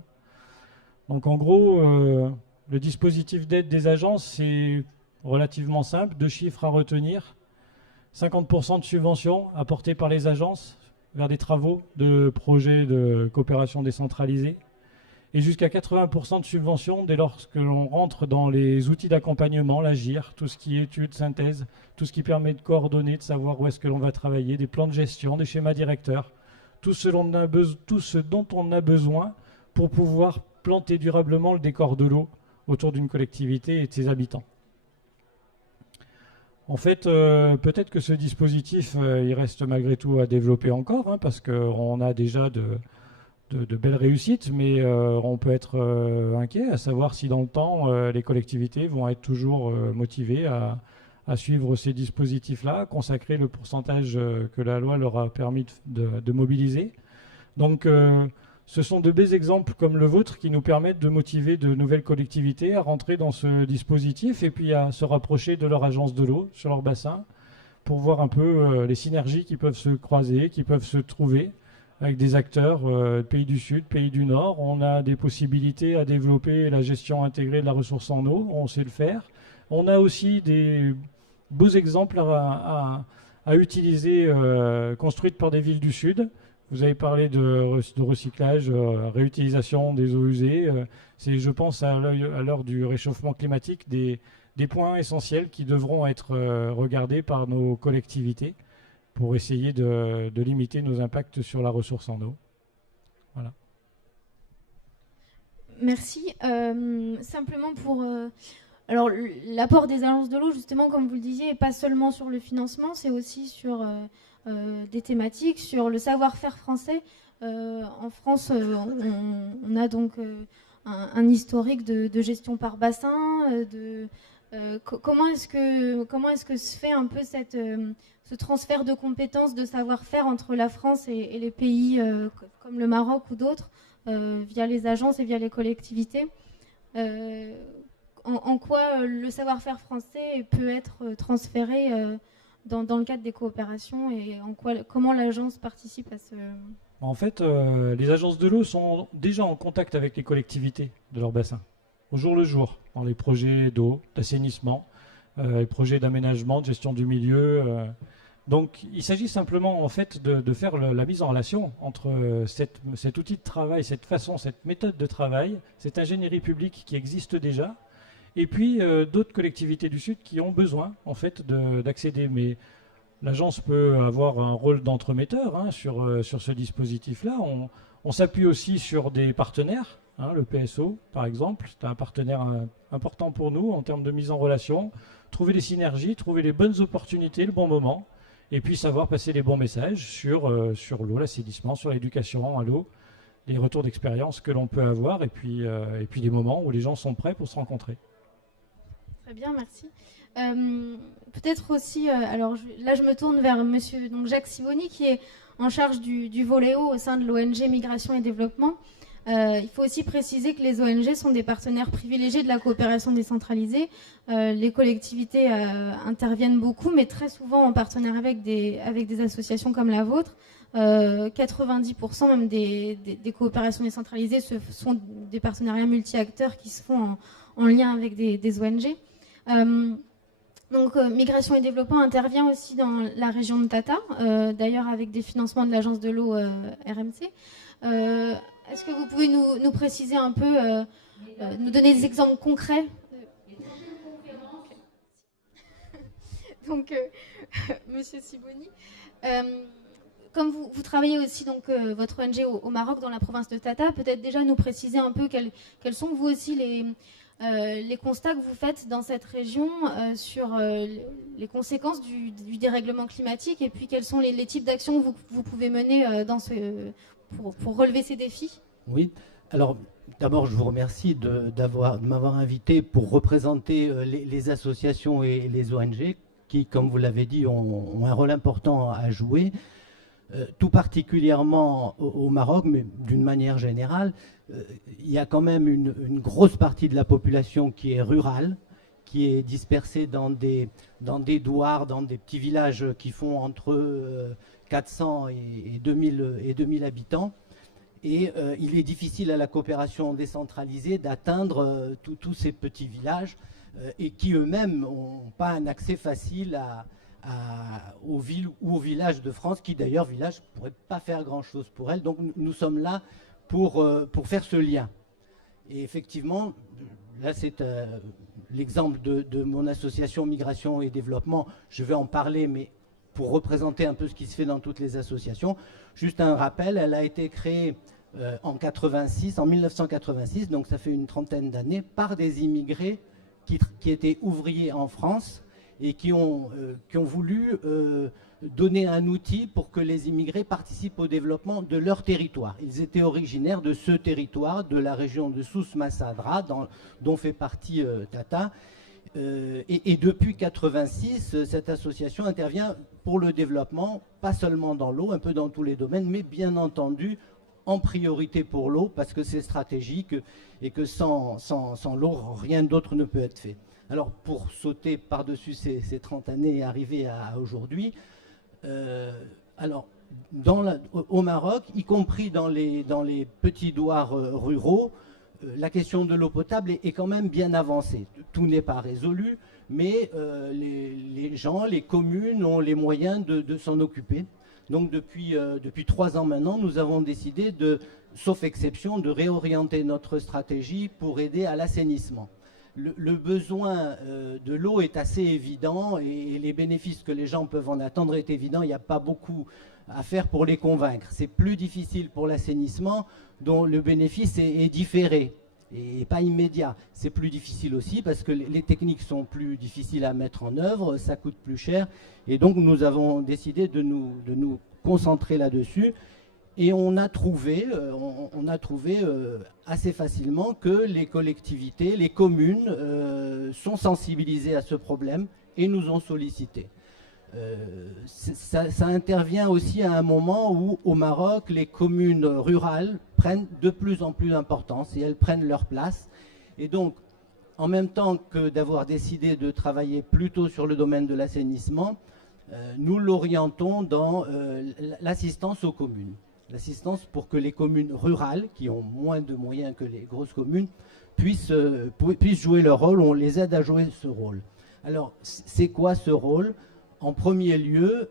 Donc en gros, le dispositif d'aide des agences, c'est relativement simple, 2 chiffres à retenir. 50% de subventions apportées par les agences vers des travaux de projets de coopération décentralisée et jusqu'à 80% de subventions dès lors que l'on rentre dans les outils d'accompagnement, l'AGIR, tout ce qui est études, synthèse, tout ce qui permet de coordonner, de savoir où est-ce que l'on va travailler, des plans de gestion, des schémas directeurs, tout ce dont on a besoin pour pouvoir planter durablement le décor de l'eau autour d'une collectivité et de ses habitants. En fait, peut-être que ce dispositif, il reste malgré tout à développer encore, hein, parce qu'on a déjà de belles réussites, mais on peut être inquiet à savoir si dans le temps, les collectivités vont être toujours motivées à suivre ces dispositifs-là, consacrer le pourcentage que la loi leur a permis de mobiliser. Donc, ce sont de bons exemples comme le vôtre qui nous permettent de motiver de nouvelles collectivités à rentrer dans ce dispositif et puis à se rapprocher de leur agence de l'eau sur leur bassin pour voir un peu les synergies qui peuvent se croiser, qui peuvent se trouver avec des acteurs pays du Sud, pays du Nord. On a des possibilités à développer la gestion intégrée de la ressource en eau, on sait le faire. On a aussi des beaux exemples à utiliser, construites par des villes du Sud. Vous avez parlé de recyclage, réutilisation des eaux usées. C'est, je pense, à l'heure du réchauffement climatique, des points essentiels qui devront être regardés par nos collectivités pour essayer de limiter nos impacts sur la ressource en eau. Voilà. Merci. Simplement pour... alors, l'apport des agences de l'eau, justement, comme vous le disiez, n'est pas seulement sur le financement, c'est aussi sur des thématiques, sur le savoir-faire français. En France, on a donc un historique de gestion par bassin. Comment est-ce que se fait un peu ce transfert de compétences, de savoir-faire entre la France et les pays comme le Maroc ou d'autres, via les agences et via les collectivités? En quoi le savoir-faire français peut être transféré dans le cadre des coopérations et comment l'agence participe à ce... En fait, les agences de l'eau sont déjà en contact avec les collectivités de leur bassin, au jour le jour, dans les projets d'eau, d'assainissement, les projets d'aménagement, de gestion du milieu. Donc, il s'agit simplement en fait de faire la mise en relation entre cet outil de travail, cette méthode de travail, cette ingénierie publique qui existe déjà, et puis d'autres collectivités du Sud qui ont besoin en fait d'accéder. Mais l'agence peut avoir un rôle d'entremetteur sur ce dispositif-là. On s'appuie aussi sur des partenaires, le PSO par exemple, c'est un partenaire important pour nous en termes de mise en relation, trouver les synergies, trouver les bonnes opportunités, le bon moment, et puis savoir passer les bons messages sur l'eau, l'assainissement, sur l'éducation à l'eau, les retours d'expérience que l'on peut avoir, et puis des moments où les gens sont prêts pour se rencontrer. Très bien, merci. Peut-être aussi, alors là je me tourne vers monsieur Jacques Sibony qui est en charge du volet eau au sein de l'ONG Migration et Développement. Il faut aussi préciser que les ONG sont des partenaires privilégiés de la coopération décentralisée. Les collectivités interviennent beaucoup, mais très souvent en partenariat avec des associations comme la vôtre. 90% même des coopérations décentralisées sont des partenariats multi-acteurs qui se font en lien avec des ONG. Donc, Migration et Développement intervient aussi dans la région de Tata, d'ailleurs avec des financements de l'agence de l'eau RMC. Est-ce que vous pouvez nous préciser un peu, nous donner des exemples concrets? Donc, Monsieur Sibony, comme vous travaillez aussi donc votre ONG au Maroc, dans la province de Tata, peut-être déjà nous préciser un peu quels sont vous aussi les constats que vous faites dans cette région sur les conséquences du dérèglement climatique et puis quels sont les types d'actions que vous pouvez mener pour relever ces défis? Oui, alors d'abord je vous remercie de m'avoir invité pour représenter les associations et les ONG qui, comme vous l'avez dit, ont un rôle important à jouer, tout particulièrement au Maroc, mais d'une manière générale. Il y a quand même une grosse partie de la population qui est rurale, qui est dispersé dans des douars, dans des petits villages qui font entre 400 et 2000 habitants. Et il est difficile à la coopération décentralisée d'atteindre tous ces petits villages et qui eux-mêmes n'ont pas un accès facile aux villes ou aux villages de France, qui d'ailleurs, villages, ne pourraient pas faire grand-chose pour elles. Donc nous sommes là pour faire ce lien. Et effectivement, là c'est l'exemple de mon association Migration et Développement. Je vais en parler, mais pour représenter un peu ce qui se fait dans toutes les associations. Juste un rappel, elle a été créée en 1986, donc ça fait une trentaine d'années, par des immigrés qui étaient ouvriers en France et qui ont voulu donner un outil pour que les immigrés participent au développement de leur territoire. Ils étaient originaires de ce territoire, de la région de Souss-Massadra, dont fait partie Tata. Et depuis 1986, cette association intervient pour le développement, pas seulement dans l'eau, un peu dans tous les domaines, mais bien entendu en priorité pour l'eau, parce que c'est stratégique et que sans l'eau, rien d'autre ne peut être fait. Alors, pour sauter par-dessus ces 30 années et arriver à aujourd'hui, au Maroc, y compris dans les petits douars ruraux, la question de l'eau potable est quand même bien avancée. Tout n'est pas résolu, mais les gens, les communes ont les moyens de s'en occuper. Donc depuis 3 ans maintenant, nous avons décidé, sauf exception, de réorienter notre stratégie pour aider à l'assainissement. Le besoin de l'eau est assez évident et les bénéfices que les gens peuvent en attendre est évident. Il n'y a pas beaucoup à faire pour les convaincre. C'est plus difficile pour l'assainissement, dont le bénéfice est différé et pas immédiat. C'est plus difficile aussi parce que les techniques sont plus difficiles à mettre en œuvre, ça coûte plus cher. Et donc nous avons décidé de nous concentrer là-dessus. Et on a trouvé assez facilement que les collectivités, les communes sont sensibilisées à ce problème et nous ont sollicité. Ça intervient aussi à un moment où, au Maroc, les communes rurales prennent de plus en plus d'importance et elles prennent leur place. Et donc, en même temps que d'avoir décidé de travailler plutôt sur le domaine de l'assainissement, nous l'orientons dans l'assistance aux communes. L'assistance pour que les communes rurales, qui ont moins de moyens que les grosses communes, puissent jouer leur rôle, on les aide à jouer ce rôle. Alors, c'est quoi ce rôle ? En premier lieu,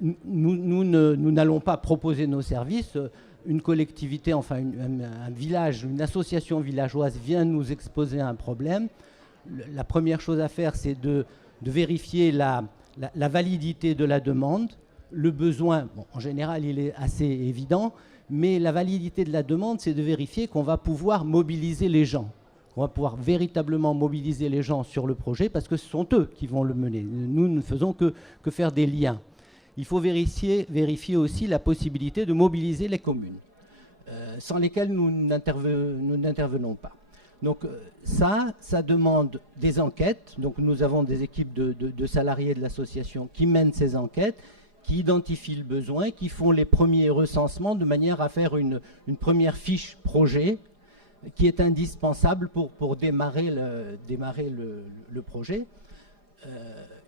nous n'allons pas proposer nos services. Une collectivité, enfin un village, une association villageoise vient nous exposer un problème. La première chose à faire, c'est de vérifier la validité de la demande. Le besoin, bon, en général, il est assez évident, mais la validité de la demande, c'est de vérifier qu'on va pouvoir mobiliser les gens. On va pouvoir véritablement mobiliser les gens sur le projet parce que ce sont eux qui vont le mener. Nous ne faisons que faire des liens. Il faut vérifier aussi la possibilité de mobiliser les communes, sans lesquelles nous n'intervenons pas. Donc ça demande des enquêtes. Donc nous avons des équipes de salariés de l'association qui mènent ces enquêtes, qui identifient le besoin, qui font les premiers recensements de manière à faire une première fiche projet qui est indispensable pour démarrer le projet.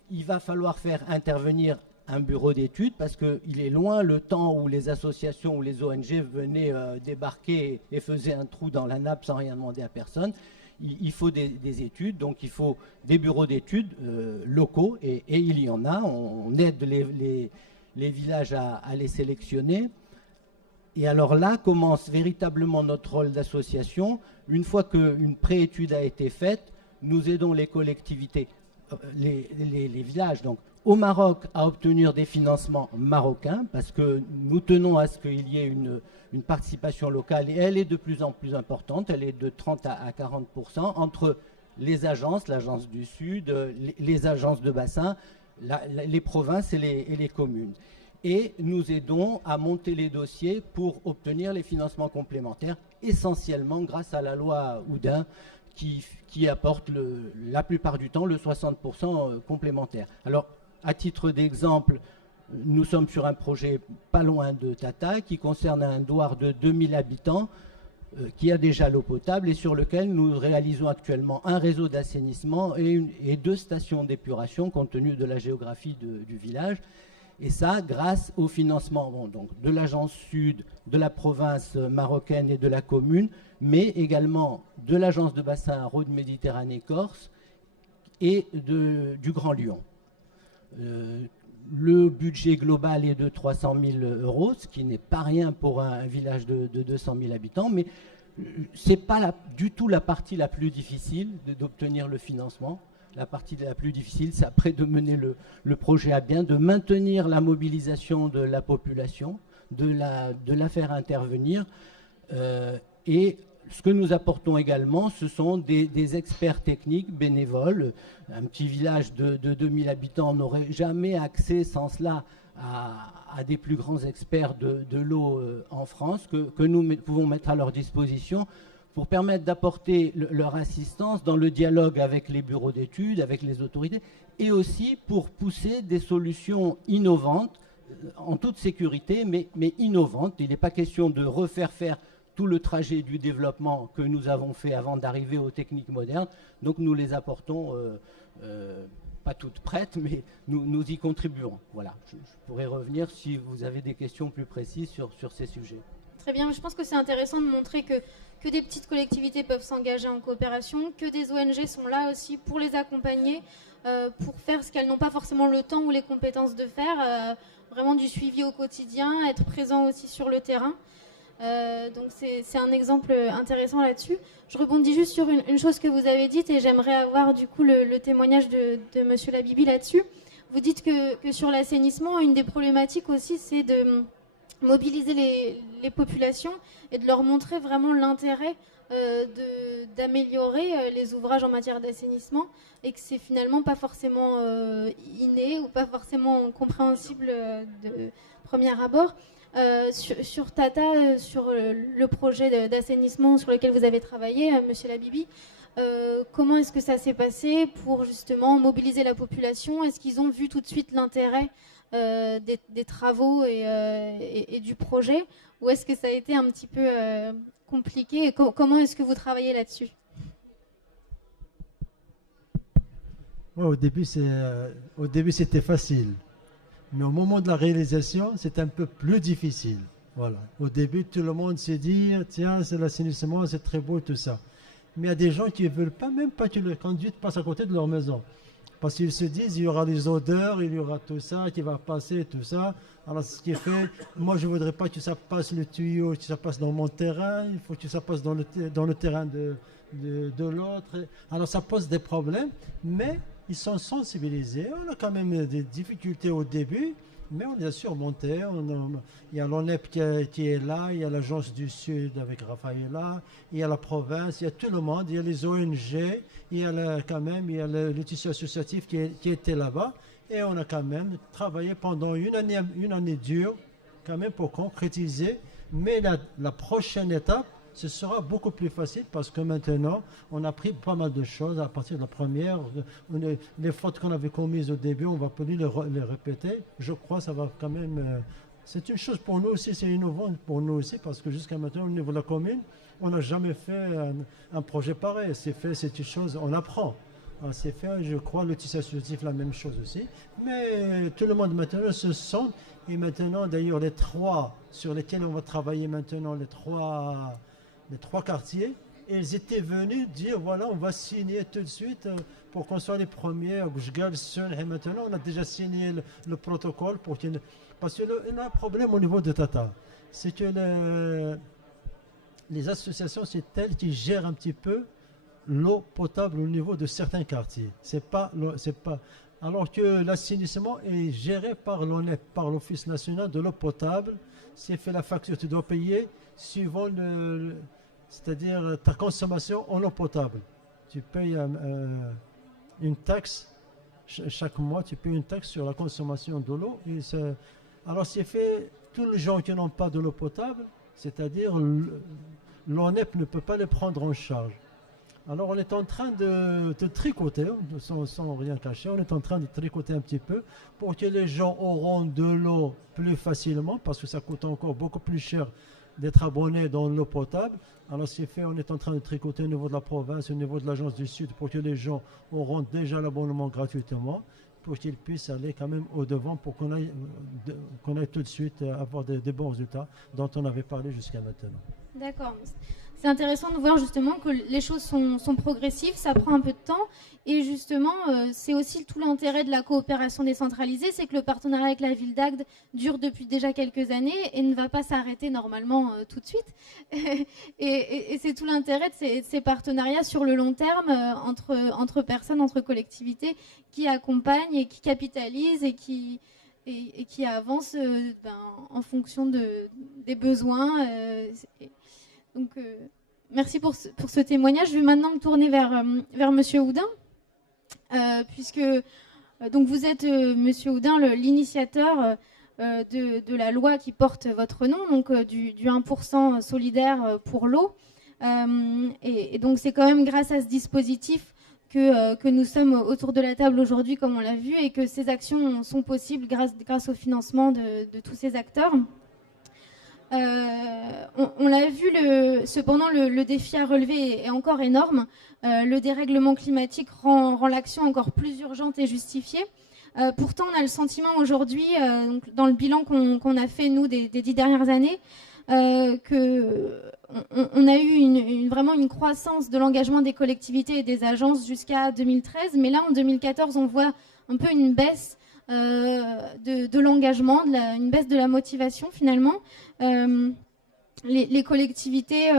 Il va falloir faire intervenir un bureau d'études parce qu'il est loin le temps où les associations ou les ONG venaient débarquer et faisaient un trou dans la nappe sans rien demander à personne. Il faut des études, donc il faut des bureaux d'études locaux et il y en a. On aide les villages à les sélectionner. Et alors là commence véritablement notre rôle d'association. Une fois qu'une préétude a été faite, nous aidons les collectivités, les villages, donc au Maroc, à obtenir des financements marocains, parce que nous tenons à ce qu'il y ait une participation locale, et elle est de plus en plus importante, elle est de 30 à 40%, entre les agences, l'agence du Sud, les agences de bassin, les provinces et les communes. Et nous aidons à monter les dossiers pour obtenir les financements complémentaires, essentiellement grâce à la loi Oudin, qui apporte la plupart du temps le 60% complémentaire. Alors, à titre d'exemple, nous sommes sur un projet pas loin de Tata qui concerne un douar de 2000 habitants. qui a déjà l'eau potable et sur lequel nous réalisons actuellement un réseau d'assainissement et 2 stations d'épuration compte tenu de la géographie du village. Et ça, grâce au financement donc, de l'Agence Sud, de la province marocaine et de la commune, mais également de l'Agence de bassin Rhône-Méditerranée-Corse et du Grand Lyon. Le budget global est de 300 000 €, ce qui n'est pas rien pour un village de 200 000 habitants, mais ce n'est pas du tout la partie la plus difficile d'obtenir le financement. La partie la plus difficile, c'est après de mener le projet à bien, de maintenir la mobilisation de la population, de la faire intervenir. Et ce que nous apportons également, ce sont des experts techniques bénévoles. Un petit village de 2000 habitants n'aurait jamais accès sans cela à des plus grands experts de l'eau en France que nous pouvons mettre à leur disposition pour permettre d'apporter leur assistance dans le dialogue avec les bureaux d'études, avec les autorités, et aussi pour pousser des solutions innovantes, en toute sécurité, mais innovantes. Il n'est pas question de refaire faire tout le trajet du développement que nous avons fait avant d'arriver aux techniques modernes. Donc nous les apportons, pas toutes prêtes, mais nous y contribuerons. Voilà. Je pourrais revenir si vous avez des questions plus précises sur ces sujets. Très bien, je pense que c'est intéressant de montrer que des petites collectivités peuvent s'engager en coopération, que des ONG sont là aussi pour les accompagner, pour faire ce qu'elles n'ont pas forcément le temps ou les compétences de faire, vraiment du suivi au quotidien, être présent aussi sur le terrain. Donc c'est un exemple intéressant là-dessus. Je rebondis juste sur une chose que vous avez dite et j'aimerais avoir du coup le témoignage de Monsieur Labibi là-dessus. Vous dites que sur l'assainissement, une des problématiques aussi, c'est de mobiliser les populations et de leur montrer vraiment l'intérêt d'améliorer les ouvrages en matière d'assainissement et que c'est finalement pas forcément inné ou pas forcément compréhensible de premier abord. Sur Tata, sur le projet d'assainissement sur lequel vous avez travaillé, Monsieur Labibi, comment est-ce que ça s'est passé pour justement mobiliser la population? Est-ce qu'ils ont vu tout de suite l'intérêt des travaux et du projet, ou est-ce que ça a été un petit peu compliqué et comment est-ce que vous travaillez là-dessus? Ouais, au début, c'était facile. Mais au moment de la réalisation, c'est un peu plus difficile. Voilà. Au début, tout le monde s'est dit, tiens, c'est l'assainissement, c'est très beau, tout ça. Mais il y a des gens qui ne veulent pas, même pas que le conduite passe à côté de leur maison. Parce qu'ils se disent, il y aura les odeurs, il y aura tout ça qui va passer, tout ça. Alors, ce qui est fait, moi, je ne voudrais pas que ça passe le tuyau, que ça passe dans mon terrain. Il faut que ça passe dans le terrain de l'autre. Alors, ça pose des problèmes, mais ils sont sensibilisés. On a quand même des difficultés au début, mais on est surmonté. Il y a l'ONEP qui est là, il y a l'Agence du Sud avec Rafaela, il y a la province, il y a tout le monde, il y a les ONG, il y a le tissu associatif qui était là-bas. Et on a quand même travaillé pendant une année dure, quand même pour concrétiser. Mais la prochaine étape, ce sera beaucoup plus facile parce que maintenant, on a appris pas mal de choses à partir de la première. Les fautes qu'on avait commises au début, on ne va pas les répéter. Je crois que ça va quand même... c'est une chose pour nous aussi, c'est innovant pour nous aussi parce que jusqu'à maintenant, au niveau de la commune, on n'a jamais fait un projet pareil. C'est une chose, on apprend. C'est fait, je crois, le tissu associatif, la même chose aussi. Mais tout le monde maintenant se sent. Et maintenant, d'ailleurs, les 3 sur lesquels on va travailler maintenant, les trois quartiers, ils étaient venus dire voilà, on va signer tout de suite pour qu'on soit les premiers. Et maintenant, on a déjà signé le protocole parce qu'il y a un problème au niveau de Tata. C'est que les associations, c'est elles qui gèrent un petit peu l'eau potable au niveau de certains quartiers. C'est pas, alors que l'assainissement est géré par l'ONEP, par l'Office national de l'eau potable. C'est fait la facture, tu dois payer suivant c'est-à-dire ta consommation en eau potable. Tu payes une taxe, chaque mois tu payes une taxe sur la consommation de l'eau. Alors c'est fait, tous les gens qui n'ont pas de l'eau potable, c'est-à-dire l'ONEP ne peut pas les prendre en charge. Alors on est en train de tricoter, sans rien cacher, on est en train de tricoter un petit peu pour que les gens auront de l'eau plus facilement, parce que ça coûte encore beaucoup plus cher d'être abonnés dans l'eau potable. Alors c'est fait, on est en train de tricoter au niveau de la province, au niveau de l'agence du Sud, pour que les gens auront déjà l'abonnement gratuitement, pour qu'ils puissent aller quand même au-devant, pour qu'on aille tout de suite avoir des bons résultats dont on avait parlé jusqu'à maintenant. D'accord. C'est intéressant de voir justement que les choses sont progressives, ça prend un peu de temps. Et justement, c'est aussi tout l'intérêt de la coopération décentralisée, c'est que le partenariat avec la ville d'Agde dure depuis déjà quelques années et ne va pas s'arrêter normalement tout de suite. Et c'est tout l'intérêt de ces partenariats sur le long terme entre personnes, entre collectivités qui accompagnent et qui capitalisent et qui avancent en fonction des besoins. Donc, merci pour ce témoignage. Je vais maintenant me tourner vers Monsieur Houdin, puisque donc vous êtes, Monsieur Houdin, l'initiateur de la loi qui porte votre nom, donc du 1% solidaire pour l'eau. Et donc c'est quand même grâce à ce dispositif que nous sommes autour de la table aujourd'hui, comme on l'a vu, et que ces actions sont possibles grâce au financement de tous ces acteurs. On l'a vu, cependant, le défi à relever est encore énorme. Le dérèglement climatique rend l'action encore plus urgente et justifiée. Pourtant, on a le sentiment aujourd'hui, dans le bilan qu'on a fait, nous, des 10 dernières années, qu'on a eu vraiment une croissance de l'engagement des collectivités et des agences jusqu'à 2013. Mais là, en 2014, on voit un peu une baisse de l'engagement, une baisse de la motivation finalement. Les collectivités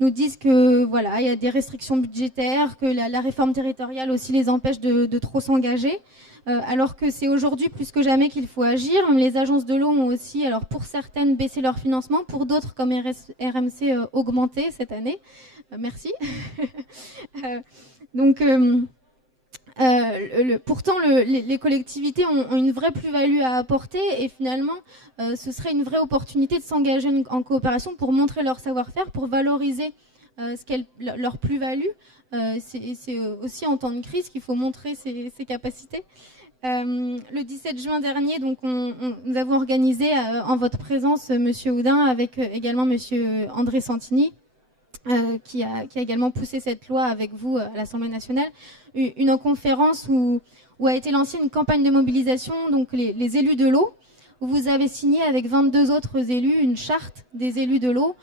nous disent que voilà, il y a des restrictions budgétaires, que la réforme territoriale aussi les empêche de trop s'engager, alors que c'est aujourd'hui plus que jamais qu'il faut agir. Les agences de l'eau ont aussi, alors pour certaines, baissé leur financement, pour d'autres comme RMC augmenté cette année. Merci. Donc pourtant, les collectivités ont une vraie plus-value à apporter et finalement, ce serait une vraie opportunité de s'engager en coopération pour montrer leur savoir-faire, pour valoriser leur plus-value. C'est aussi en temps de crise qu'il faut montrer ses capacités. Le 17 juin dernier, donc, nous avons organisé en votre présence, Monsieur Houdin, avec également Monsieur André Santini, qui a également poussé cette loi avec vous à l'Assemblée nationale, une conférence où a été lancée une campagne de mobilisation, donc les élus de l'eau, où vous avez signé avec 22 autres élus une charte des élus de l'eau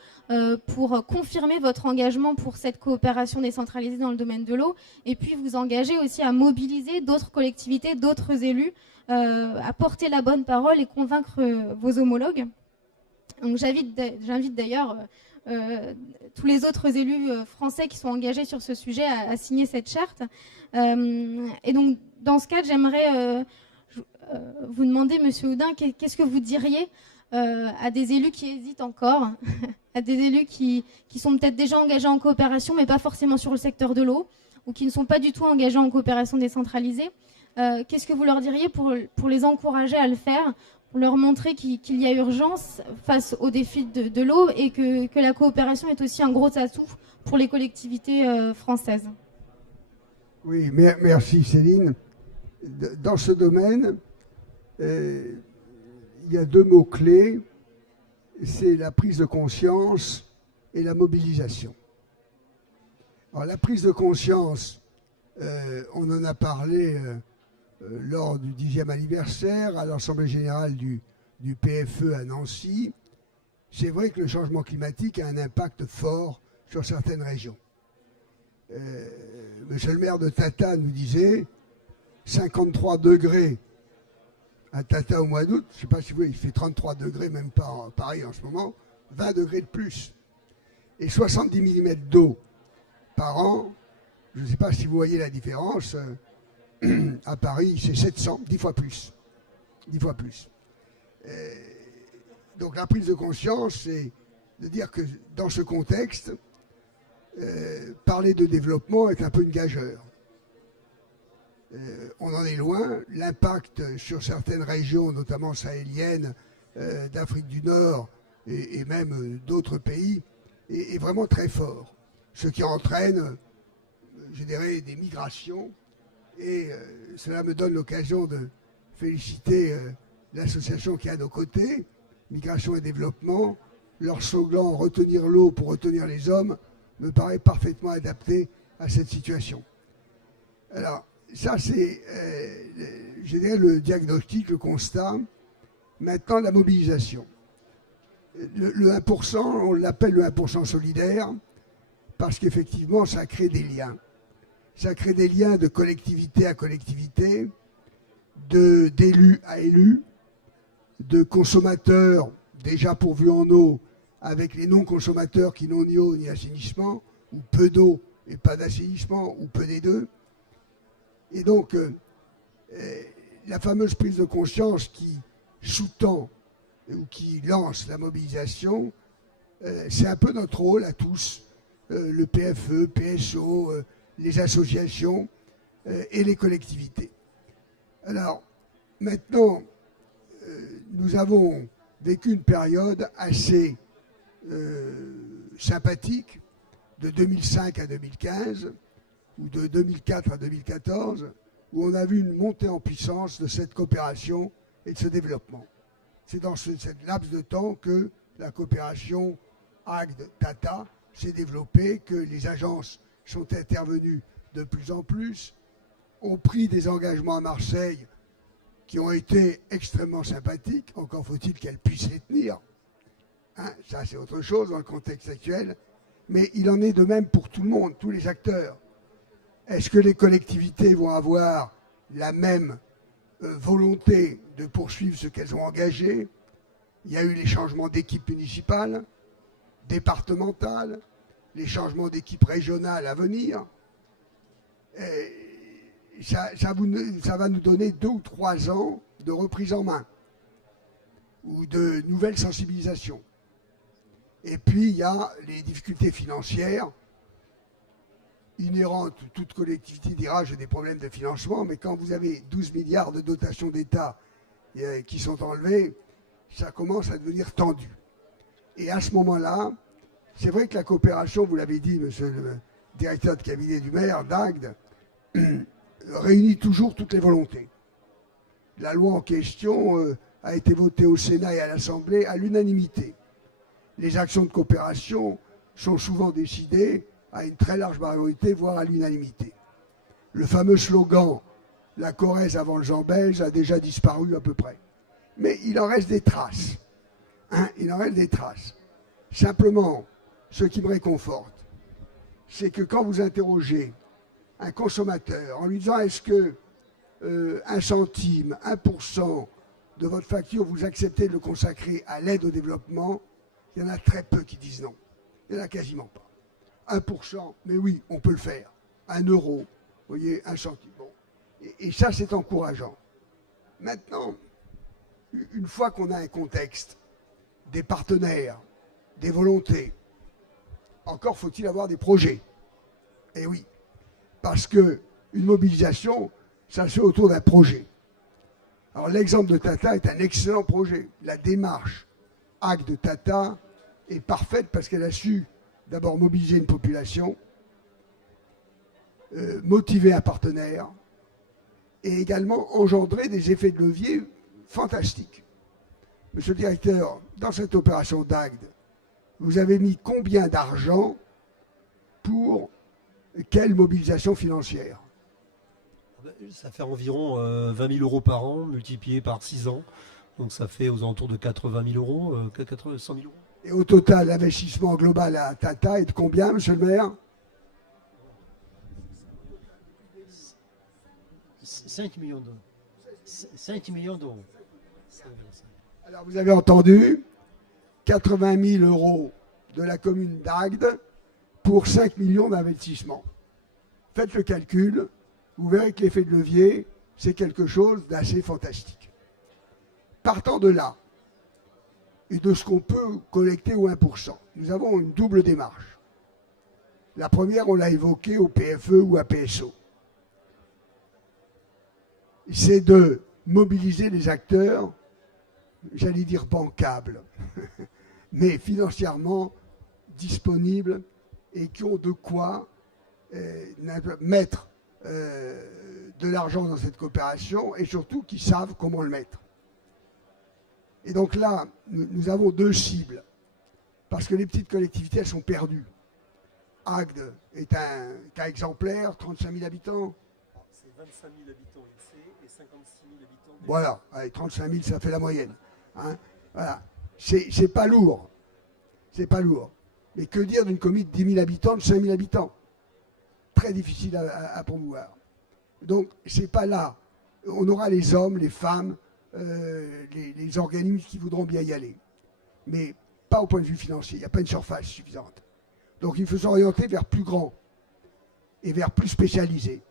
pour confirmer votre engagement pour cette coopération décentralisée dans le domaine de l'eau, et puis vous engagez aussi à mobiliser d'autres collectivités, d'autres élus, à porter la bonne parole et convaincre vos homologues. Donc j'invite d'ailleurs tous les autres élus français qui sont engagés sur ce sujet à signer cette charte. Et donc, dans ce cadre, j'aimerais vous demander, Monsieur Houdin, qu'est-ce que vous diriez à des élus qui hésitent encore, à des élus qui sont peut-être déjà engagés en coopération, mais pas forcément sur le secteur de l'eau, ou qui ne sont pas du tout engagés en coopération décentralisée. Qu'est-ce que vous leur diriez pour les encourager à le faire, pour leur montrer qu'il y a urgence face aux défis de l'eau et que la coopération est aussi un gros atout pour les collectivités françaises? Oui, merci Céline. Dans ce domaine, il y a deux mots-clés, c'est la prise de conscience et la mobilisation. Alors la prise de conscience, on en a parlé lors du 10e anniversaire à l'Assemblée générale du PFE à Nancy. C'est vrai que le changement climatique a un impact fort sur certaines régions. Monsieur le maire de Tata nous disait 53 degrés à Tata au mois d'août, je ne sais pas si vous voyez, il fait 33 degrés, même pas pareil en ce moment, 20 degrés de plus. Et 70 mm d'eau par an, je ne sais pas si vous voyez la différence, à Paris c'est 700, 10 fois plus. 10 fois plus. Donc la prise de conscience, c'est de dire que dans ce contexte, parler de développement est un peu une gageure. On en est loin. L'impact sur certaines régions, notamment sahéliennes, d'Afrique du Nord et même d'autres pays, est vraiment très fort. Ce qui entraîne, je dirais, des migrations. Et cela me donne l'occasion de féliciter l'association qui est à nos côtés, Migration et Développement, leur slogan « Retenir l'eau pour retenir les hommes » me paraît parfaitement adapté à cette situation. Alors, ça c'est, je dirais, le diagnostic, le constat. Maintenant, la mobilisation. Le 1%, on l'appelle le 1% solidaire, parce qu'effectivement, ça crée des liens. Ça crée des liens de collectivité à collectivité, d'élus à élus, de consommateurs déjà pourvus en eau avec les non-consommateurs qui n'ont ni eau ni assainissement, ou peu d'eau et pas d'assainissement, ou peu des deux. Et donc, la fameuse prise de conscience qui sous-tend ou qui lance la mobilisation, c'est un peu notre rôle à tous, le PFE, PSO, les associations et les collectivités. Alors, maintenant, nous avons vécu une période assez sympathique de 2005 à 2015 ou de 2004 à 2014 où on a vu une montée en puissance de cette coopération et de ce développement. C'est dans cette laps de temps que la coopération AGD-Tata s'est développée, que les agences sont intervenues de plus en plus, ont pris des engagements à Marseille qui ont été extrêmement sympathiques, encore faut-il qu'elles puissent les tenir. Hein, ça c'est autre chose dans le contexte actuel, mais il en est de même pour tout le monde, tous les acteurs. Est-ce que les collectivités vont avoir la même volonté de poursuivre ce qu'elles ont engagé? Il y a eu les changements d'équipe municipale, départementale, les changements d'équipe régionale à venir. Ça va nous donner 2 ou 3 ans de reprise en main ou de nouvelles sensibilisations. Et puis, il y a les difficultés financières inhérentes. Toute collectivité dira « j'ai des problèmes de financement », mais quand vous avez 12 milliards de dotations d'État qui sont enlevées, ça commence à devenir tendu. Et à ce moment-là, c'est vrai que la coopération, vous l'avez dit, monsieur le directeur de cabinet du maire, d'AGD, réunit toujours toutes les volontés. La loi en question a été votée au Sénat et à l'Assemblée à l'unanimité. Les actions de coopération sont souvent décidées à une très large majorité, voire à l'unanimité. Le fameux slogan « La Corrèze avant le Zambèze » a déjà disparu à peu près. Mais il en reste des traces. Hein, il en reste des traces. Simplement, ce qui me réconforte, c'est que quand vous interrogez un consommateur en lui disant « Est-ce que 1 centime, 1% de votre facture, vous acceptez de le consacrer à l'aide au développement ?» Il y en a très peu qui disent non. Il n'y en a quasiment pas. 1%, mais oui, on peut le faire. 1 euro, vous voyez, 1 centime. Bon. Et ça, c'est encourageant. Maintenant, une fois qu'on a un contexte, des partenaires, des volontés, encore faut-il avoir des projets. Et oui, parce qu'une mobilisation, ça se fait autour d'un projet. Alors l'exemple de Tata est un excellent projet. La démarche AGD de Tata est parfaite parce qu'elle a su d'abord mobiliser une population, motiver un partenaire et également engendrer des effets de levier fantastiques. Monsieur le directeur, dans cette opération d'AGD, vous avez mis combien d'argent pour quelle mobilisation financière? Ça fait environ 20 000 euros par an, multiplié par 6 ans. Donc ça fait aux alentours de 80 000 euros, 100 000 euros. Et au total, l'investissement global à Tata est de combien, monsieur le maire? 5 millions d'euros. 5 millions d'euros. Alors vous avez entendu, 80 000 euros de la commune d'Agde pour 5 millions d'investissements. Faites le calcul, vous verrez que l'effet de levier, c'est quelque chose d'assez fantastique. Partant de là, et de ce qu'on peut collecter au 1%, nous avons une double démarche. La première, on l'a évoqué au PFE ou à PSO. C'est de mobiliser les acteurs, j'allais dire bancables, mais financièrement disponibles et qui ont de quoi mettre de l'argent dans cette coopération et surtout qui savent comment le mettre. Et donc là, nous avons 2 cibles. Parce que les petites collectivités, elles sont perdues. Agde est un cas exemplaire, 35 000 habitants. C'est 25 000 habitants INSEE et 56 000 habitants. Voilà, allez, 35 000, ça fait la moyenne. Hein, voilà. C'est pas lourd. C'est pas lourd. Mais que dire d'une commune de 10 000 habitants, de 5 000 habitants? Très difficile à promouvoir. Donc, c'est pas là. On aura les hommes, les femmes, les organismes qui voudront bien y aller. Mais pas au point de vue financier. Il n'y a pas une surface suffisante. Donc, il faut s'orienter vers plus grand et vers plus spécialisé.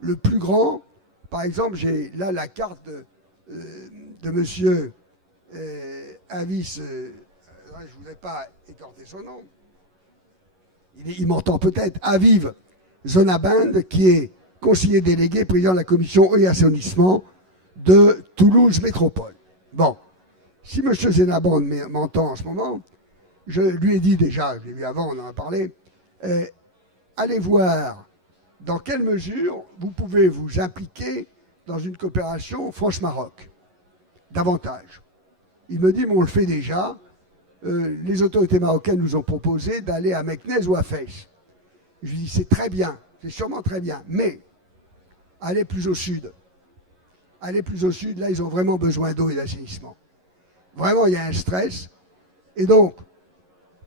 Le plus grand, par exemple, j'ai là la carte de monsieur Avis. Je ne voudrais pas écorter son nom. Il m'entend peut-être. Aviv Zonaband, qui est conseiller délégué, président de la commission eau et assainissement de Toulouse Métropole. Bon, si M. Zonaband m'entend en ce moment, je lui ai dit déjà, je l'ai vu avant, on en a parlé, allez voir dans quelle mesure vous pouvez vous impliquer dans une coopération France-Maroc. Davantage. Il me dit, mais on le fait déjà. Les autorités marocaines nous ont proposé d'aller à Meknès ou à Fès. Je lui dis, c'est très bien, c'est sûrement très bien, mais allez plus au sud. Allez plus au sud, là, ils ont vraiment besoin d'eau et d'assainissement. Vraiment, il y a un stress. Et donc,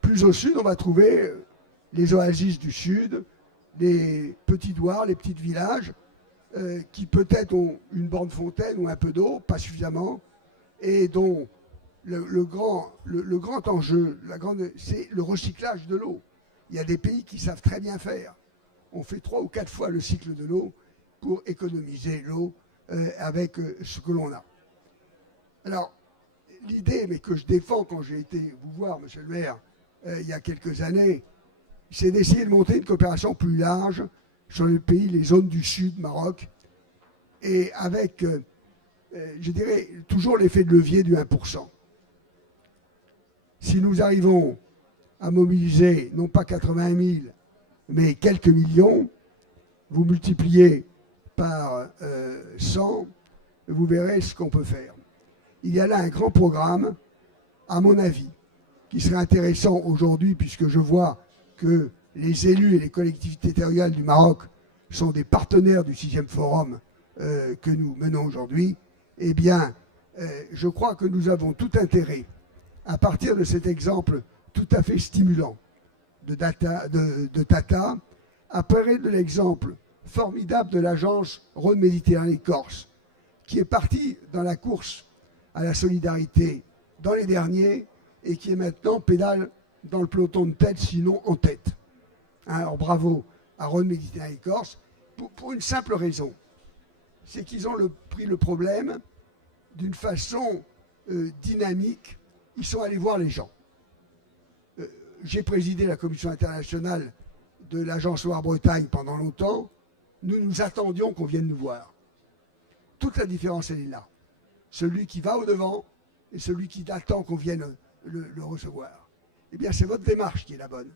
plus au sud, on va trouver les oasis du sud, les petits douars, les petits villages, qui peut-être ont une borne fontaine ou un peu d'eau, pas suffisamment, et dont le grand enjeu, c'est le recyclage de l'eau. Il y a des pays qui savent très bien faire. On fait 3 ou 4 fois le cycle de l'eau pour économiser l'eau avec ce que l'on a. Alors, l'idée, mais que je défends quand j'ai été vous voir, monsieur le maire, il y a quelques années, c'est d'essayer de monter une coopération plus large sur le pays, les zones du sud, Maroc, et avec, je dirais, toujours l'effet de levier du 1%. Si nous arrivons à mobiliser, non pas 80 000, mais quelques millions, vous multipliez par 100, vous verrez ce qu'on peut faire. Il y a là un grand programme, à mon avis, qui serait intéressant aujourd'hui, puisque je vois que les élus et les collectivités territoriales du Maroc sont des partenaires du 6e forum que nous menons aujourd'hui. Eh bien, je crois que nous avons tout intérêt, à partir de cet exemple tout à fait stimulant de Tata, à parler de l'exemple formidable de l'agence Rhône-Méditerranée-Corse, qui est partie dans la course à la solidarité dans les derniers et qui est maintenant pédale dans le peloton de tête, sinon en tête. Alors bravo à Rhône-Méditerranée-Corse, pour une simple raison, c'est qu'ils ont pris le problème d'une façon dynamique. Ils sont allés voir les gens. J'ai présidé la commission internationale de l'agence Loire-Bretagne pendant longtemps. Nous nous attendions qu'on vienne nous voir. Toute la différence, elle est là. Celui qui va au-devant et celui qui attend qu'on vienne le recevoir. Eh bien, c'est votre démarche qui est la bonne,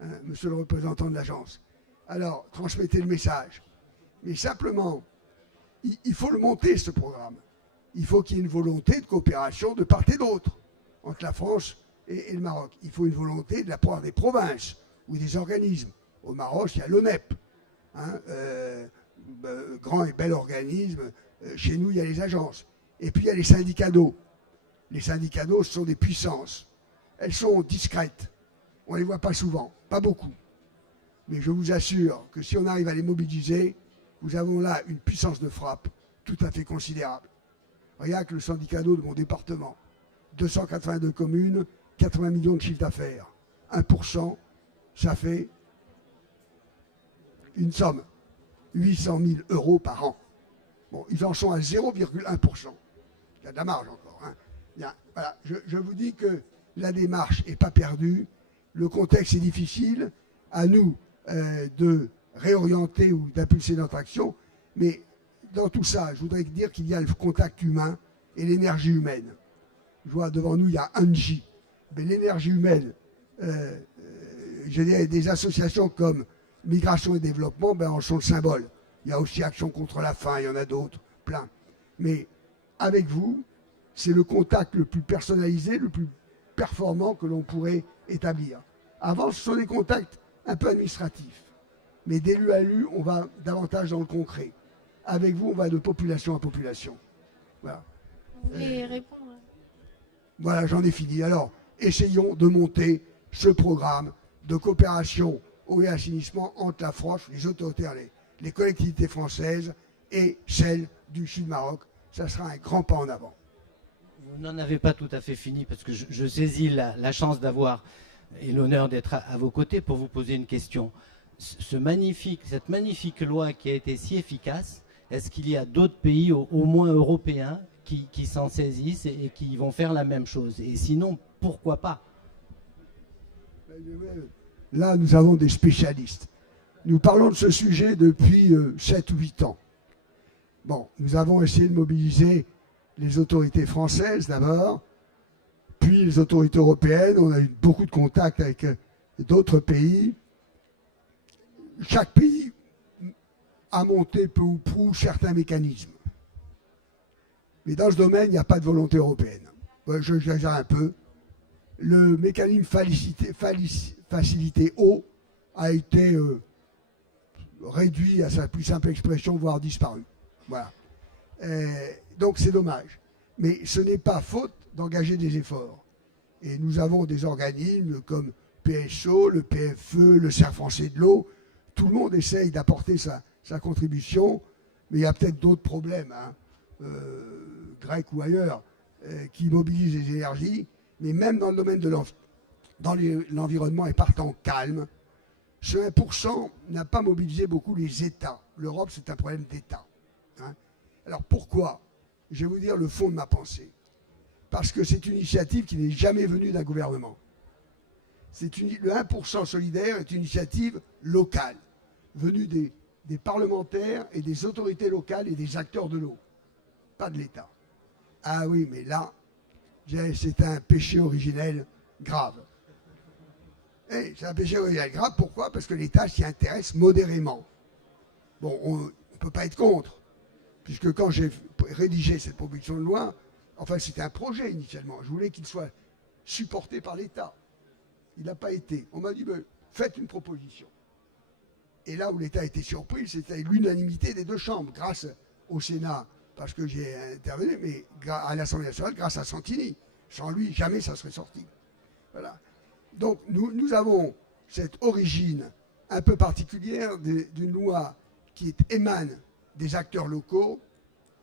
hein, monsieur le représentant de l'agence. Alors, transmettez le message. Mais simplement, il faut le monter, ce programme. Il faut qu'il y ait une volonté de coopération de part et d'autre entre la France et le Maroc. Il faut une volonté de la part des provinces ou des organismes. Au Maroc, il y a l'ONEP, hein, grand et bel organisme. Chez nous, il y a les agences. Et puis, il y a les syndicats d'eau. Les syndicats d'eau, ce sont des puissances. Elles sont discrètes. On ne les voit pas souvent, pas beaucoup. Mais je vous assure que si on arrive à les mobiliser, nous avons là une puissance de frappe tout à fait considérable. Regarde que le syndicat d'eau de mon département, 282 communes, 80 millions de chiffre d'affaires. 1%, ça fait une somme, 800 000 euros par an. Bon, ils en sont à 0,1%. Il y a de la marge encore. Hein. Voilà. Je vous dis que la démarche n'est pas perdue. Le contexte est difficile. À nous de réorienter ou d'impulser notre action. Mais dans tout ça, je voudrais dire qu'il y a le contact humain et l'énergie humaine. Je vois devant nous, il y a Angie. Mais l'énergie humaine, je dirais des associations comme Migration et Développement, ben, en sont le symbole. Il y a aussi Action contre la faim, il y en a d'autres, plein. Mais avec vous, c'est le contact le plus personnalisé, le plus performants que l'on pourrait établir. Avant, ce sont des contacts un peu administratifs. Mais d'élu à élu, on va davantage dans le concret. Avec vous, on va de population à population. Voilà. Vous voulez répondre? Voilà, j'en ai fini. Alors, essayons de monter ce programme de coopération eau et assainissement entre la France, les autorités, les collectivités françaises et celles du Sud-Maroc. Ça sera un grand pas en avant. Vous n'en avez pas tout à fait fini parce que je saisis la chance d'avoir et l'honneur d'être à vos côtés pour vous poser une question. Cette magnifique loi qui a été si efficace, est-ce qu'il y a d'autres pays, au moins européens, qui s'en saisissent et qui vont faire la même chose? Et sinon, pourquoi pas? Là, nous avons des spécialistes. Nous parlons de ce sujet depuis 7 ou 8 ans. Bon, nous avons essayé de mobiliser les autorités françaises d'abord, puis les autorités européennes. On a eu beaucoup de contacts avec d'autres pays. Chaque pays a monté peu ou prou certains mécanismes. Mais dans ce domaine, il n'y a pas de volonté européenne. J'exagère un peu. Le mécanisme facilité eau a été réduit à sa plus simple expression, voire disparu. Voilà. Donc c'est dommage. Mais ce n'est pas faute d'engager des efforts. Et nous avons des organismes comme PSO, le PFE, le Cerf français de l'eau. Tout le monde essaye d'apporter sa contribution, mais il y a peut-être d'autres problèmes, grecs ou ailleurs, qui mobilisent les énergies. Mais même dans le domaine de l'environnement et par temps calme, ce 1% n'a pas mobilisé beaucoup les États. L'Europe, c'est un problème d'État. Alors pourquoi? Je vais vous dire le fond de ma pensée. Parce que c'est une initiative qui n'est jamais venue d'un gouvernement. Le 1% solidaire est une initiative locale, venue des parlementaires et des autorités locales et des acteurs de l'eau, pas de l'État. Ah oui, mais là, c'est un péché originel grave. C'est un péché originel grave, pourquoi? Parce que l'État s'y intéresse modérément. Bon, on ne peut pas être contre, puisque quand j'ai rédigé cette proposition de loi, enfin c'était un projet initialement, je voulais qu'il soit supporté par l'État. Il n'a pas été. On m'a dit, faites une proposition. Et là où l'État a été surpris, c'était l'unanimité des deux chambres, grâce au Sénat, parce que j'ai intervenu, mais à l'Assemblée nationale, grâce à Santini. Sans lui, jamais ça serait sorti. Voilà. Donc nous avons cette origine un peu particulière d'une loi qui émane des acteurs locaux,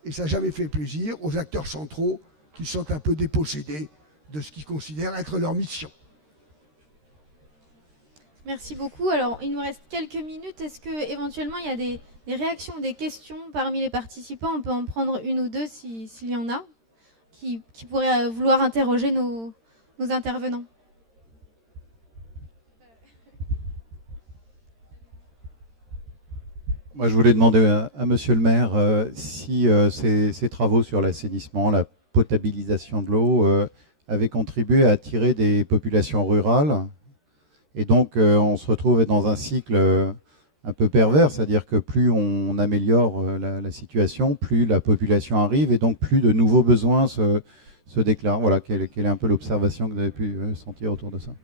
et ça n'a jamais fait plaisir aux acteurs centraux qui sont un peu dépossédés de ce qu'ils considèrent être leur mission. Merci beaucoup. Alors, il nous reste quelques minutes. Est-ce que éventuellement il y a des réactions, des questions parmi les participants? On peut en prendre une ou deux s'il y en a qui pourraient vouloir interroger nos intervenants. Moi, je voulais demander à Monsieur le maire si ces travaux sur l'assainissement, la potabilisation de l'eau avaient contribué à attirer des populations rurales. Et donc, on se retrouve dans un cycle un peu pervers, c'est-à-dire que plus on améliore la situation, plus la population arrive et donc plus de nouveaux besoins se déclarent. Voilà, quelle est un peu l'observation que vous avez pu sentir autour de ça?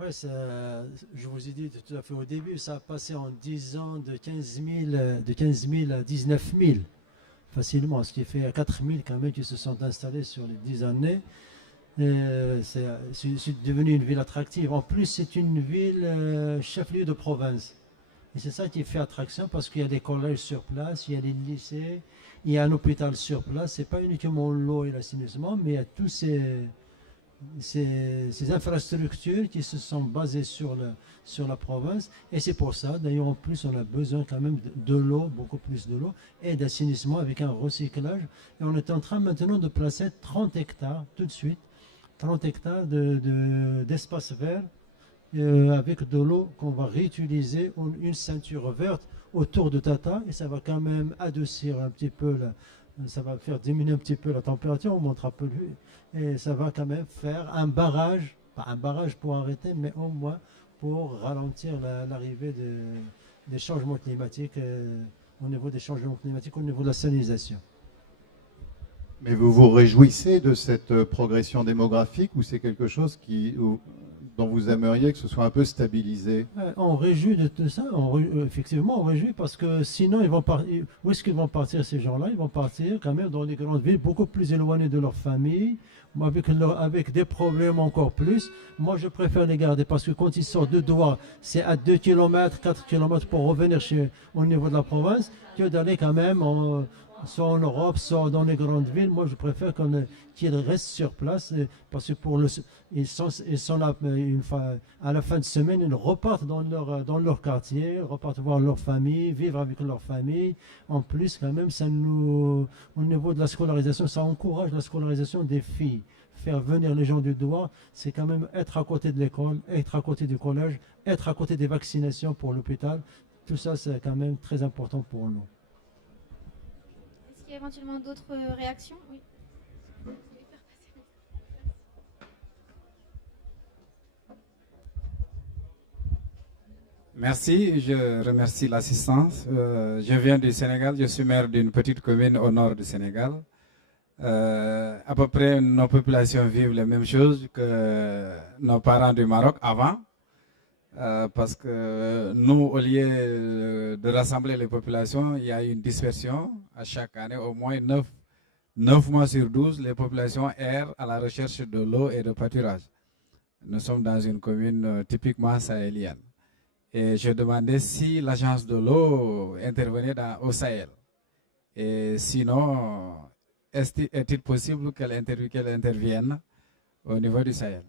Oui, je vous ai dit tout à fait au début, ça a passé en 10 ans de 15 000 à 19 000 facilement, ce qui fait 4 000 quand même qui se sont installés sur les 10 années. C'est devenu une ville attractive. En plus, c'est une ville chef-lieu de province. Et c'est ça qui fait attraction parce qu'il y a des collèges sur place, il y a des lycées, il y a un hôpital sur place. C'est pas uniquement l'eau et l'assainissement, mais il y a tous ces infrastructures qui se sont basées sur la province. Et c'est pour ça, d'ailleurs, en plus, on a besoin quand même de l'eau, beaucoup plus de l'eau, et d'assainissement avec un recyclage. Et on est en train maintenant de placer 30 hectares tout de suite. 30 hectares d'espace vert avec de l'eau qu'on va réutiliser, une ceinture verte autour de Tata, et ça va quand même adoucir un petit peu, ça va faire diminuer un petit peu la température, on montrera peu lui, et ça va quand même faire un barrage, pas un barrage pour arrêter, mais au moins pour ralentir l'arrivée des changements climatiques, au niveau des changements climatiques, au niveau de la salinisation. Mais vous vous réjouissez de cette progression démographique ou c'est quelque chose dont vous aimeriez que ce soit un peu stabilisé? On réjouit de tout ça, effectivement on réjouit parce que sinon ils vont partir. Où est-ce qu'ils vont partir ces gens-là? Ils vont partir quand même dans les grandes villes beaucoup plus éloignées de leur famille, avec des problèmes encore plus. Moi je préfère les garder parce que quand ils sortent de Douar, c'est à 2 km, 4 km pour revenir au niveau de la province, que d'aller quand même soit en Europe, soit dans les grandes villes. Moi, je préfère qu'ils restent sur place parce que ils sont là à la fin de semaine, ils repartent dans leur quartier, ils repartent voir leur famille, vivre avec leur famille. En plus, quand même, au niveau de la scolarisation, ça encourage la scolarisation des filles. Faire venir les gens du Douar, c'est quand même être à côté de l'école, être à côté du collège, être à côté des vaccinations pour l'hôpital. Tout ça, c'est quand même très important pour nous. Est-ce qu'il y a éventuellement d'autres réactions? Oui. Merci, je remercie l'assistance. Je viens du Sénégal, je suis maire d'une petite commune au nord du Sénégal. À peu près, nos populations vivent les mêmes choses que nos parents du Maroc avant. Parce que nous, au lieu de rassembler les populations, il y a une dispersion à chaque année, au moins 9 mois sur 12, les populations errent à la recherche de l'eau et de pâturage. Nous sommes dans une commune typiquement sahélienne. Et je demandais si l'agence de l'eau intervenait au Sahel. Et sinon, est-il possible qu'elle intervienne au niveau du Sahel?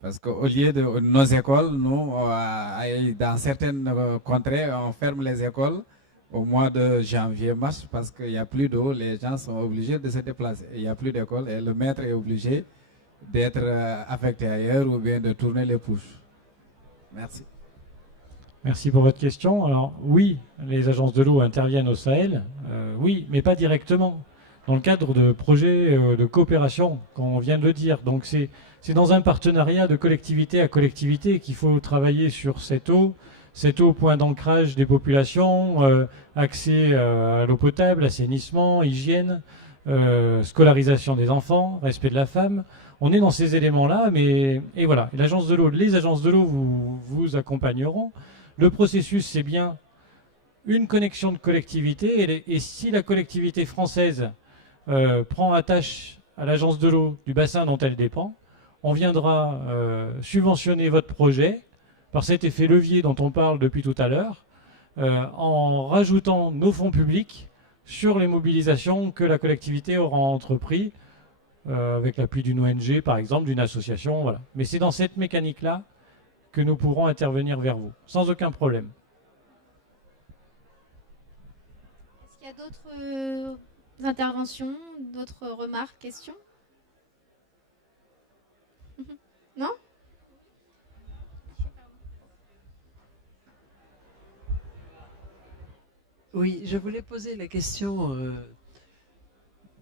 Parce qu'au lieu de nos écoles, nous, dans certaines contrées, on ferme les écoles au mois de janvier-mars parce qu'il n'y a plus d'eau, les gens sont obligés de se déplacer. Il n'y a plus d'école et le maître est obligé d'être affecté ailleurs ou bien de tourner les pouces. Merci. Merci pour votre question. Alors oui, les agences de l'eau interviennent au Sahel, oui, mais pas directement. Dans le cadre de projets de coopération, comme on vient de le dire. Donc c'est dans un partenariat de collectivité à collectivité qu'il faut travailler sur cette eau, point d'ancrage des populations, accès à l'eau potable, assainissement, hygiène, scolarisation des enfants, respect de la femme. On est dans ces éléments-là, et voilà. Et les agences de l'eau vous accompagneront. Le processus, c'est bien une connexion de collectivité, et si la collectivité française prend attache à l'agence de l'eau du bassin dont elle dépend, on viendra subventionner votre projet par cet effet levier dont on parle depuis tout à l'heure, en rajoutant nos fonds publics sur les mobilisations que la collectivité aura entreprises, avec l'appui d'une ONG par exemple, d'une association, voilà. Mais c'est dans cette mécanique-là que nous pourrons intervenir vers vous, sans aucun problème. Est-ce qu'il y a d'autres interventions, d'autres remarques, questions? Non? Oui, je voulais poser la question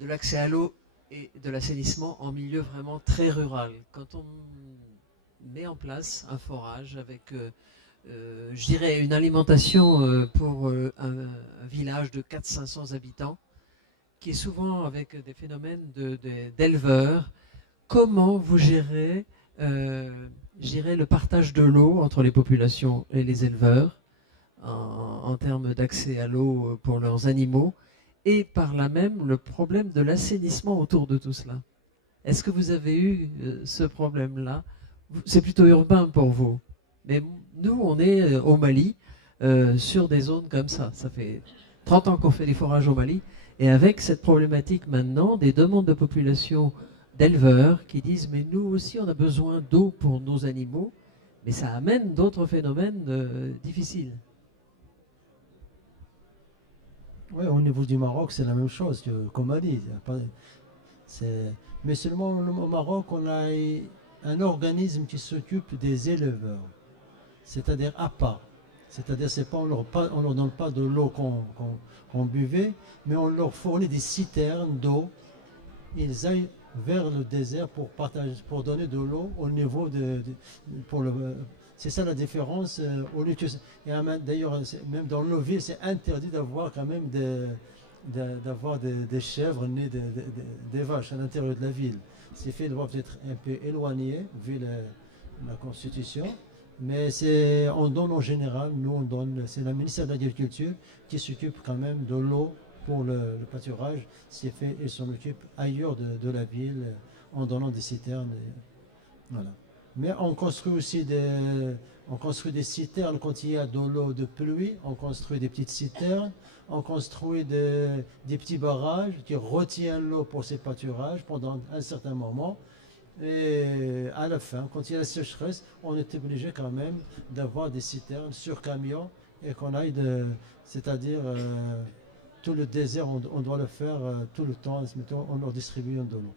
de l'accès à l'eau et de l'assainissement en milieu vraiment très rural. Quand on met en place un forage avec, je dirais, une alimentation pour un village de 400-500 habitants, qui est souvent avec des phénomènes d'éleveurs, comment vous gérez le partage de l'eau entre les populations et les éleveurs en termes d'accès à l'eau pour leurs animaux, et par là même le problème de l'assainissement autour de tout cela? Est-ce que vous avez eu ce problème-là? C'est plutôt urbain pour vous, mais nous on est au Mali sur des zones comme ça. Ça fait 30 ans qu'on fait des forages au Mali, et avec cette problématique maintenant des demandes de population d'éleveurs qui disent mais nous aussi on a besoin d'eau pour nos animaux, mais ça amène d'autres phénomènes difficiles. Oui, au niveau du Maroc, c'est la même chose qu'on m'a dit. Mais seulement au Maroc, on a un organisme qui s'occupe des éleveurs, c'est-à-dire à part. C'est-à-dire on ne leur donne pas de l'eau qu'on buvait, mais on leur fournit des citernes d'eau. Ils aillent vers le désert pour donner de l'eau au niveau c'est ça la différence. D'ailleurs, même dans nos villes, c'est interdit d'avoir quand même d'avoir des chèvres nées des vaches à l'intérieur de la ville. Ces faits doivent être un peu éloignés vu la Constitution. Mais c'est on donne en général, nous on donne, c'est le ministère de l'Agriculture qui s'occupe quand même de l'eau pour le pâturage. Ces faits, ils s'en occupent ailleurs de la ville en donnant des citernes. Voilà. Mais on construit aussi des citernes quand il y a de l'eau de pluie. On construit des petites citernes. On construit des petits barrages qui retiennent l'eau pour ces pâturages pendant un certain moment. Et à la fin, quand il y a la sécheresse, on est obligé quand même d'avoir des citernes sur camion et qu'on aille c'est-à-dire tout le désert, on doit le faire tout le temps en leur distribuant de l'eau.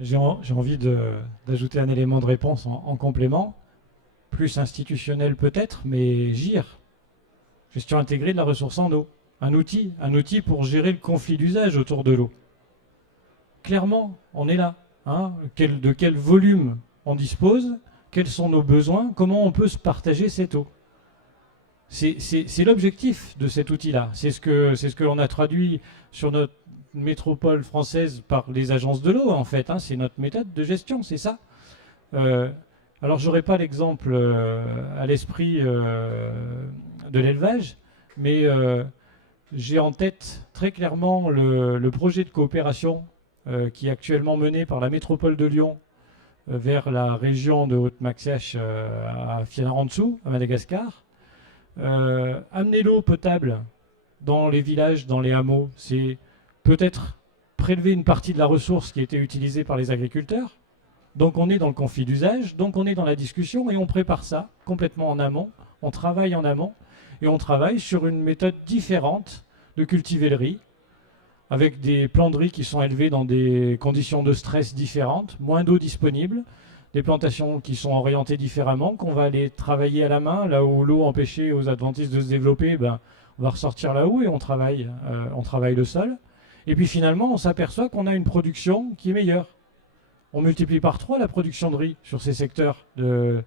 J'ai envie d'ajouter un élément de réponse en complément, plus institutionnel peut-être, mais GIR, gestion intégrée de la ressource en eau. Un outil pour gérer le conflit d'usage autour de l'eau. Clairement, on est là. Hein, de quel volume on dispose, quels sont nos besoins, comment on peut se partager cette eau. C'est l'objectif de cet outil-là. C'est ce que l'on a traduit sur notre métropole française par les agences de l'eau, en fait. Hein, c'est notre méthode de gestion, c'est ça. Alors, j'aurais pas l'exemple à l'esprit de l'élevage, mais j'ai en tête très clairement le projet de coopération qui est actuellement mené par la métropole de Lyon vers la région de Haute-Maxèche à Fianarantsoa, à Madagascar. Amener l'eau potable dans les villages, dans les hameaux, c'est peut-être prélever une partie de la ressource qui a été utilisée par les agriculteurs. Donc on est dans le conflit d'usage, donc on est dans la discussion et on prépare ça complètement en amont. On travaille en amont et on travaille sur une méthode différente de cultiver le riz, avec des plants de riz qui sont élevés dans des conditions de stress différentes, moins d'eau disponible, des plantations qui sont orientées différemment, qu'on va aller travailler à la main, là où l'eau empêchait aux adventistes de se développer, ben, on va ressortir là-haut et on travaille le sol. Et puis finalement, on s'aperçoit qu'on a une production qui est meilleure. On multiplie par 3 la production de riz sur ces secteurs de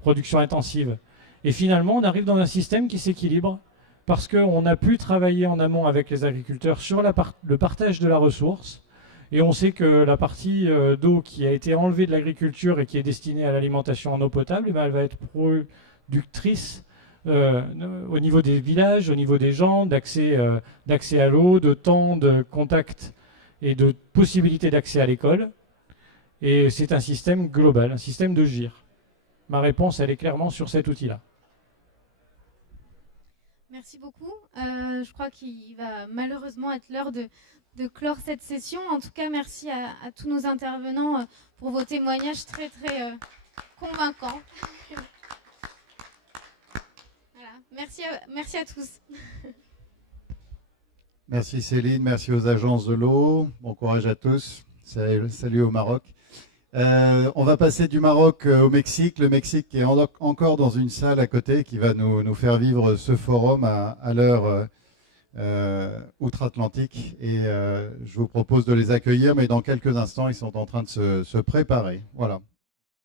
production intensive. Et finalement, on arrive dans un système qui s'équilibre parce qu'on a pu travailler en amont avec les agriculteurs sur le partage de la ressource. Et on sait que la partie d'eau qui a été enlevée de l'agriculture et qui est destinée à l'alimentation en eau potable, eh bien, elle va être productrice au niveau des villages, au niveau des gens, d'accès à l'eau, de temps, de contact et de possibilité d'accès à l'école. Et c'est un système global, un système de GIR. Ma réponse, elle est clairement sur cet outil-là. Merci beaucoup. Je crois qu'il va malheureusement être l'heure de clore cette session. En tout cas, merci à tous nos intervenants pour vos témoignages très, très convaincants. Voilà. Merci à tous. Merci Céline, merci aux agences de l'eau. Bon courage à tous. Salut au Maroc. On va passer du Maroc au Mexique. Le Mexique est encore dans une salle à côté qui va nous faire vivre ce forum à l'heure outre-Atlantique. Et je vous propose de les accueillir, mais dans quelques instants, ils sont en train de se préparer. Voilà.